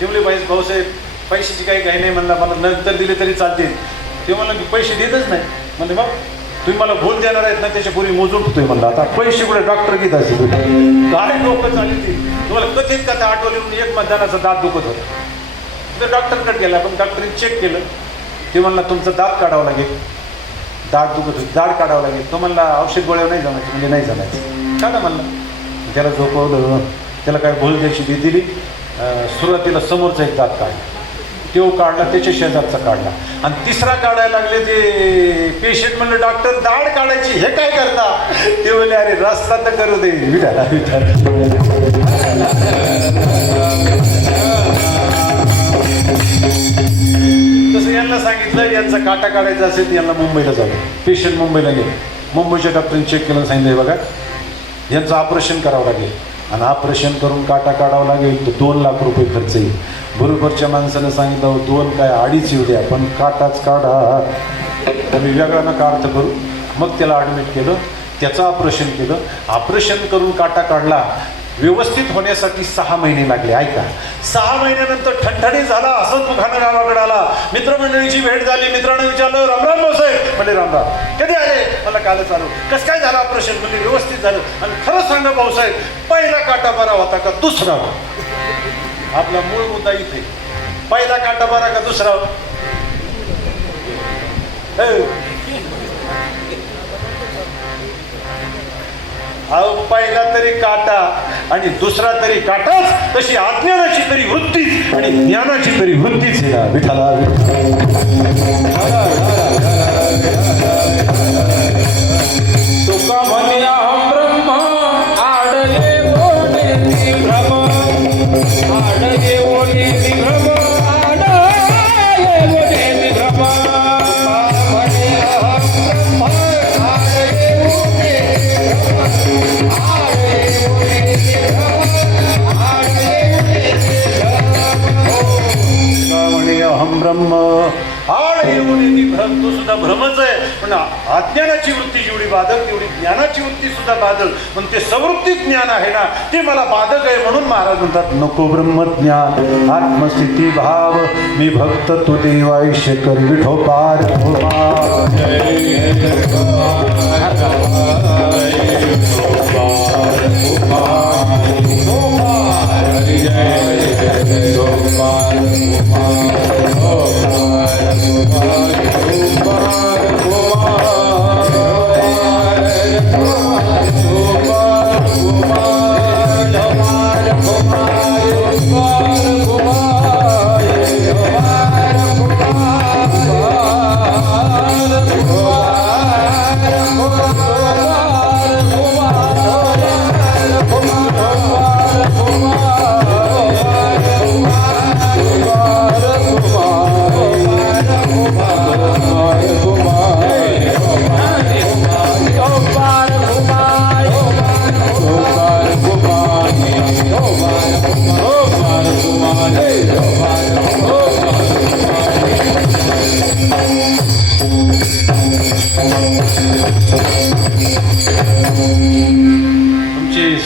ते म्हणले भाऊसाहेब पैशाची काही काही नाही म्हणला, मला नंतर दिले तरी चालतील. ते म्हणलं की पैसे देतच नाही. म्हणजे मग तुम्ही मला भूल देणार आहेत ना, त्याच्या पूर्वी मोजून ठेवतोय म्हणलं. आता पैसे कुठे डॉक्टर घेत असेल काय लोक चालली ती तुम्हाला कधीच का त्या आठवलीहून एक मतदानाचा दात दुखत होता. तर डॉक्टरकडे गेला, पण डॉक्टरने चेक केलं. ते म्हणला तुमचा दात काढावं लागेल, दात दुखत होती, दाढ काढावं लागेल. तो म्हणला औषध गोळ्या नाही जमायचं, म्हणजे नाही जमायचं. काढा म्हणला. त्याला झोपवलं, त्याला काय भूल द्यायची ती दिली. सुरुवातीला समोरचा एक दात काढला, तो काढला, त्याच्या शेजारचा काढला, आणि तिसरा काढायला लागले. ते पेशंट म्हणलं डॉक्टर दाढ काढायची हे काय करता? ते म्हणले अरे रस्ता तर करू दे. विठाला विठाला. तसं यांना सांगितलं यांचा काटा काढायचा असेल तर यांना मुंबईला जावं. पेशंट मुंबईला गेले. मुंबईच्या डॉक्टरने चेक केलं, सांगितलं बघा यांचं ऑपरेशन करावं लागेल, आणि ऑपरेशन करून काटा काढावं लागेल तर 2 लाख रुपये खर्च येईल. बरोबरच्या माणसानं सांगितलं 2 काय 2.5 येऊ द्या, पण काटाच काढा. आम्ही वेगळा नका अर्थ करू. मग त्याला ॲडमिट केलं, त्याचं ऑपरेशन केलं. ऑपरेशन करून काटा काढला. व्यवस्थित होण्यासाठी 6 महिने लागले. ऐका, 6 महिन्यानंतर ठणठणीत झाला, असंच मुखानं गावाकडे आला. मित्रमंडळीची भेट झाली. मित्रांनो विचारलं रामराम भाऊसाहेब. म्हणजे रामराम. कधी आले? मला कालच आलो. कसं काय झालं ऑपरेशन? म्हणजे व्यवस्थित झालं. आणि खरं सांगा भाऊसाहेब, पहिला काटा बरा होता का दुसरा? आपला मूळ मुद्दा इथे, पहिला काटा बरा का दुसरा? अहो पहिला तरी काटा आणि दुसरा तरी काटाच. तशी अज्ञानाची तरी वृत्तीच आणि ज्ञानाची तरी वृत्तीच आहे ना. विठाला तुका म्हणे अहम ब्रह्म आडले ओढे भ्रम, आडले ओढे भ्रम, आडले ओढे भ्रम. म्हणे अहम ब्रह्म आडले ओढे भ्रम, आडले ओढे भ्रम, आडले ओढे भ्रम. म्हणे अहम ब्रह्म आड येऊन भ्रम. तो सुद्धा भ्रमच आहे. पण अज्ञानाची वृत्ती जेवढी बाधक तेवढी ज्ञानाची वृत्ती सुद्धा बाधक. पण ते सवृत्ती ज्ञान आहे ना, ते मला बाधक आहे. म्हणून महाराज म्हणतात नको ब्रह्मज्ञान आत्मस्थिती भाव, मी भक्त तू देवायुष्य कर विठोपार.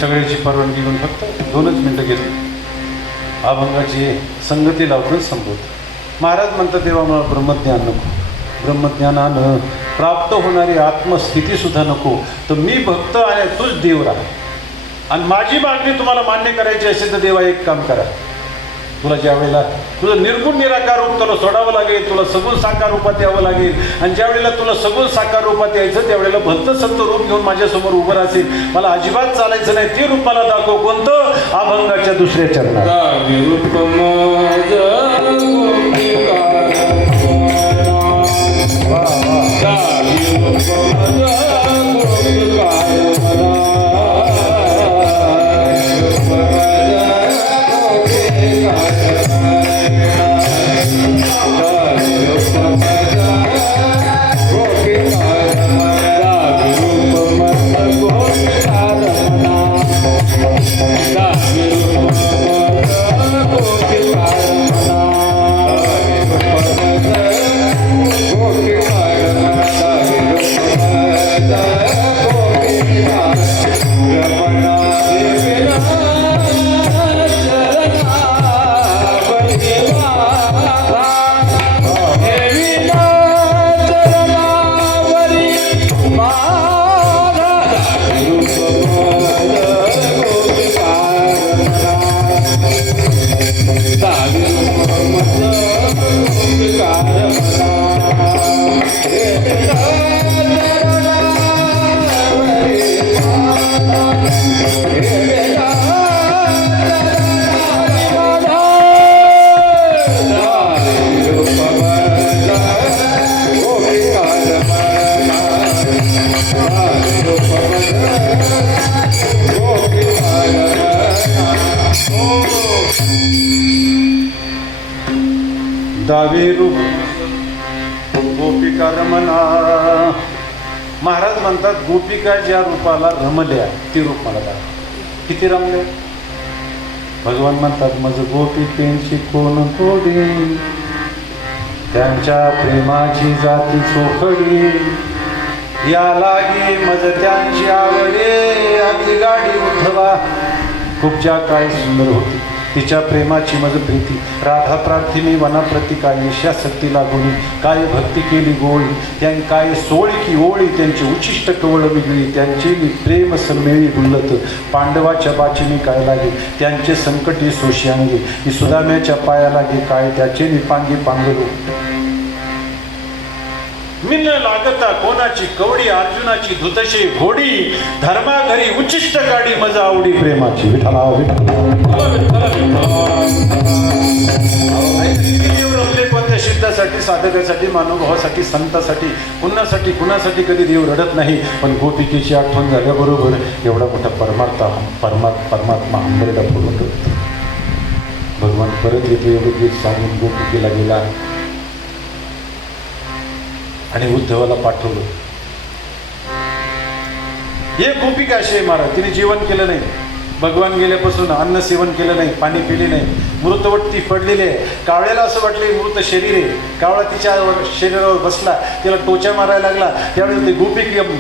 सगळ्याची परवानगी घेऊन फक्त 2च मिनटं घेतली. अभंगाची संगती लावून संबोध. महाराज म्हणतात तेव्हा मला ब्रह्मज्ञान नको, ब्रह्मज्ञानानं प्राप्त होणारी आत्मस्थिती सुद्धा नको. तर मी भक्त आहे, तूच देव राहा. आणि माझी मागणी तुम्हाला मान्य करायची असेल तर देवा एक काम करा, तुला ज्या वेळेला तुझं निर्गुण निराकार रूप तुला सोडावं लागेल, तुला सगुण साकार रूपात यावं लागेल. आणि ज्या वेळेला तुला सगुण साकार रूपात यायचं त्यावेळेला भक्त सत्य रूप घेऊन माझ्यासमोर उभं राहशील. मला अजिबात चालायचं नाही. ते रूप मला दाखव. कोणतं? अभंगाच्या 2ऱ्या चरणात. Oh, दावे रूप गोपिका रमणा. महाराज म्हणतात गोपिका ज्या रूपाला रमल्या ती रूप मला दाखव. किती रमले? भगवान म्हणतात मज गोपिकेंची कोण कोडी, त्यांच्या प्रेमाची जाती चोखडी, या लागी मज त्यांची आवडे आती गाडी उठवा. खूप ज्या काय सुंदर होती तिच्या प्रेमाची मज प्रीती. राधा प्रार्थिनी वनाप्रती काय निशाशक्ती लागुनी, काय भक्ती केली गोळी त्यांनी, काय सोळी की ओळी त्यांची उचिष्ट कवळ वेगळी. त्यांची प्रेम सन्मेळी बुलत पांडवाच्या बाचिनी काय लागे, त्यांचे संकटी सोशी आणली. ही सुदाम्याच्या पाया लागे काय त्याचे निपांगी पांगलो. मिन लागता कोणाची कवडी, अर्जुनाची धुतशे घोडी, धर्मा घरी उचिष्ट गाडी मजा आवडी प्रेमाची. विठ्ठला रमले कोणत्या सिद्धासाठी, साधकासाठी, मानवभावासाठी, संतासाठी, कुणासाठी कधी देव रडत नाही. पण गोपिकेची आठवण झाल्याबरोबर एवढा मोठा परमात्मा आंबरडा फोडून ठेवतो. भगवान परत येतो एवढं गीत सांगून गोपिकेला गेला आणि उद्धवाला पाठवलं. हे गोपिका अशी आहे महाराज, तिने जेवण केलं नाही, भगवान गेल्यापासून अन्न सेवन केलं नाही, पाणी पिले नाही, मृतवट्टी पडलेली आहे. कावळ्याला असं वाटलं मृत शरीर आहे. कावळा तिच्या शरीरावर बसला, तिला टोचा मारायला लागला. त्यावेळेस ते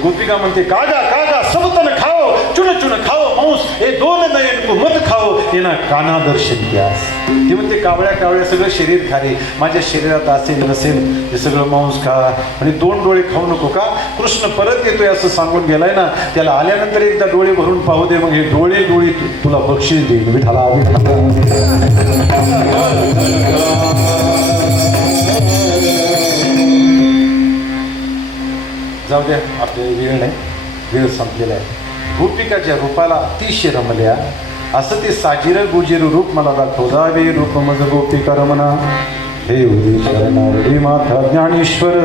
गोपिका म्हणते कागा सबतन खाओ, चुन चुन खाओ मांस, हे दोन नयन को मत खाओ, येना काना दर्शन घ्यास. ती म्हणते कावळ्या सगळं शरीर खा रे, माझ्या शरीरात असेल नसेल हे सगळं मांस खा आणि दोन डोळे खाऊ नको का. कृष्ण परत येतोय असं सांगून गेलाय ना, त्याला आल्यानंतर एकदा डोळे भरून पाहू दे, मग हे डोळे तुला बक्षीस देईल. विठाला जाऊ द्या, आपल्याला वेळ नाही, वेळ संपलेला आहे. गोपिकाच्या रूपाला अतिशय रमल्या, असं ते साजिर गुजिर रूप मला दाखवदावे. रूप मज गोपिका रमणा, देवरी शरणावरी माता ज्ञानेश्वर.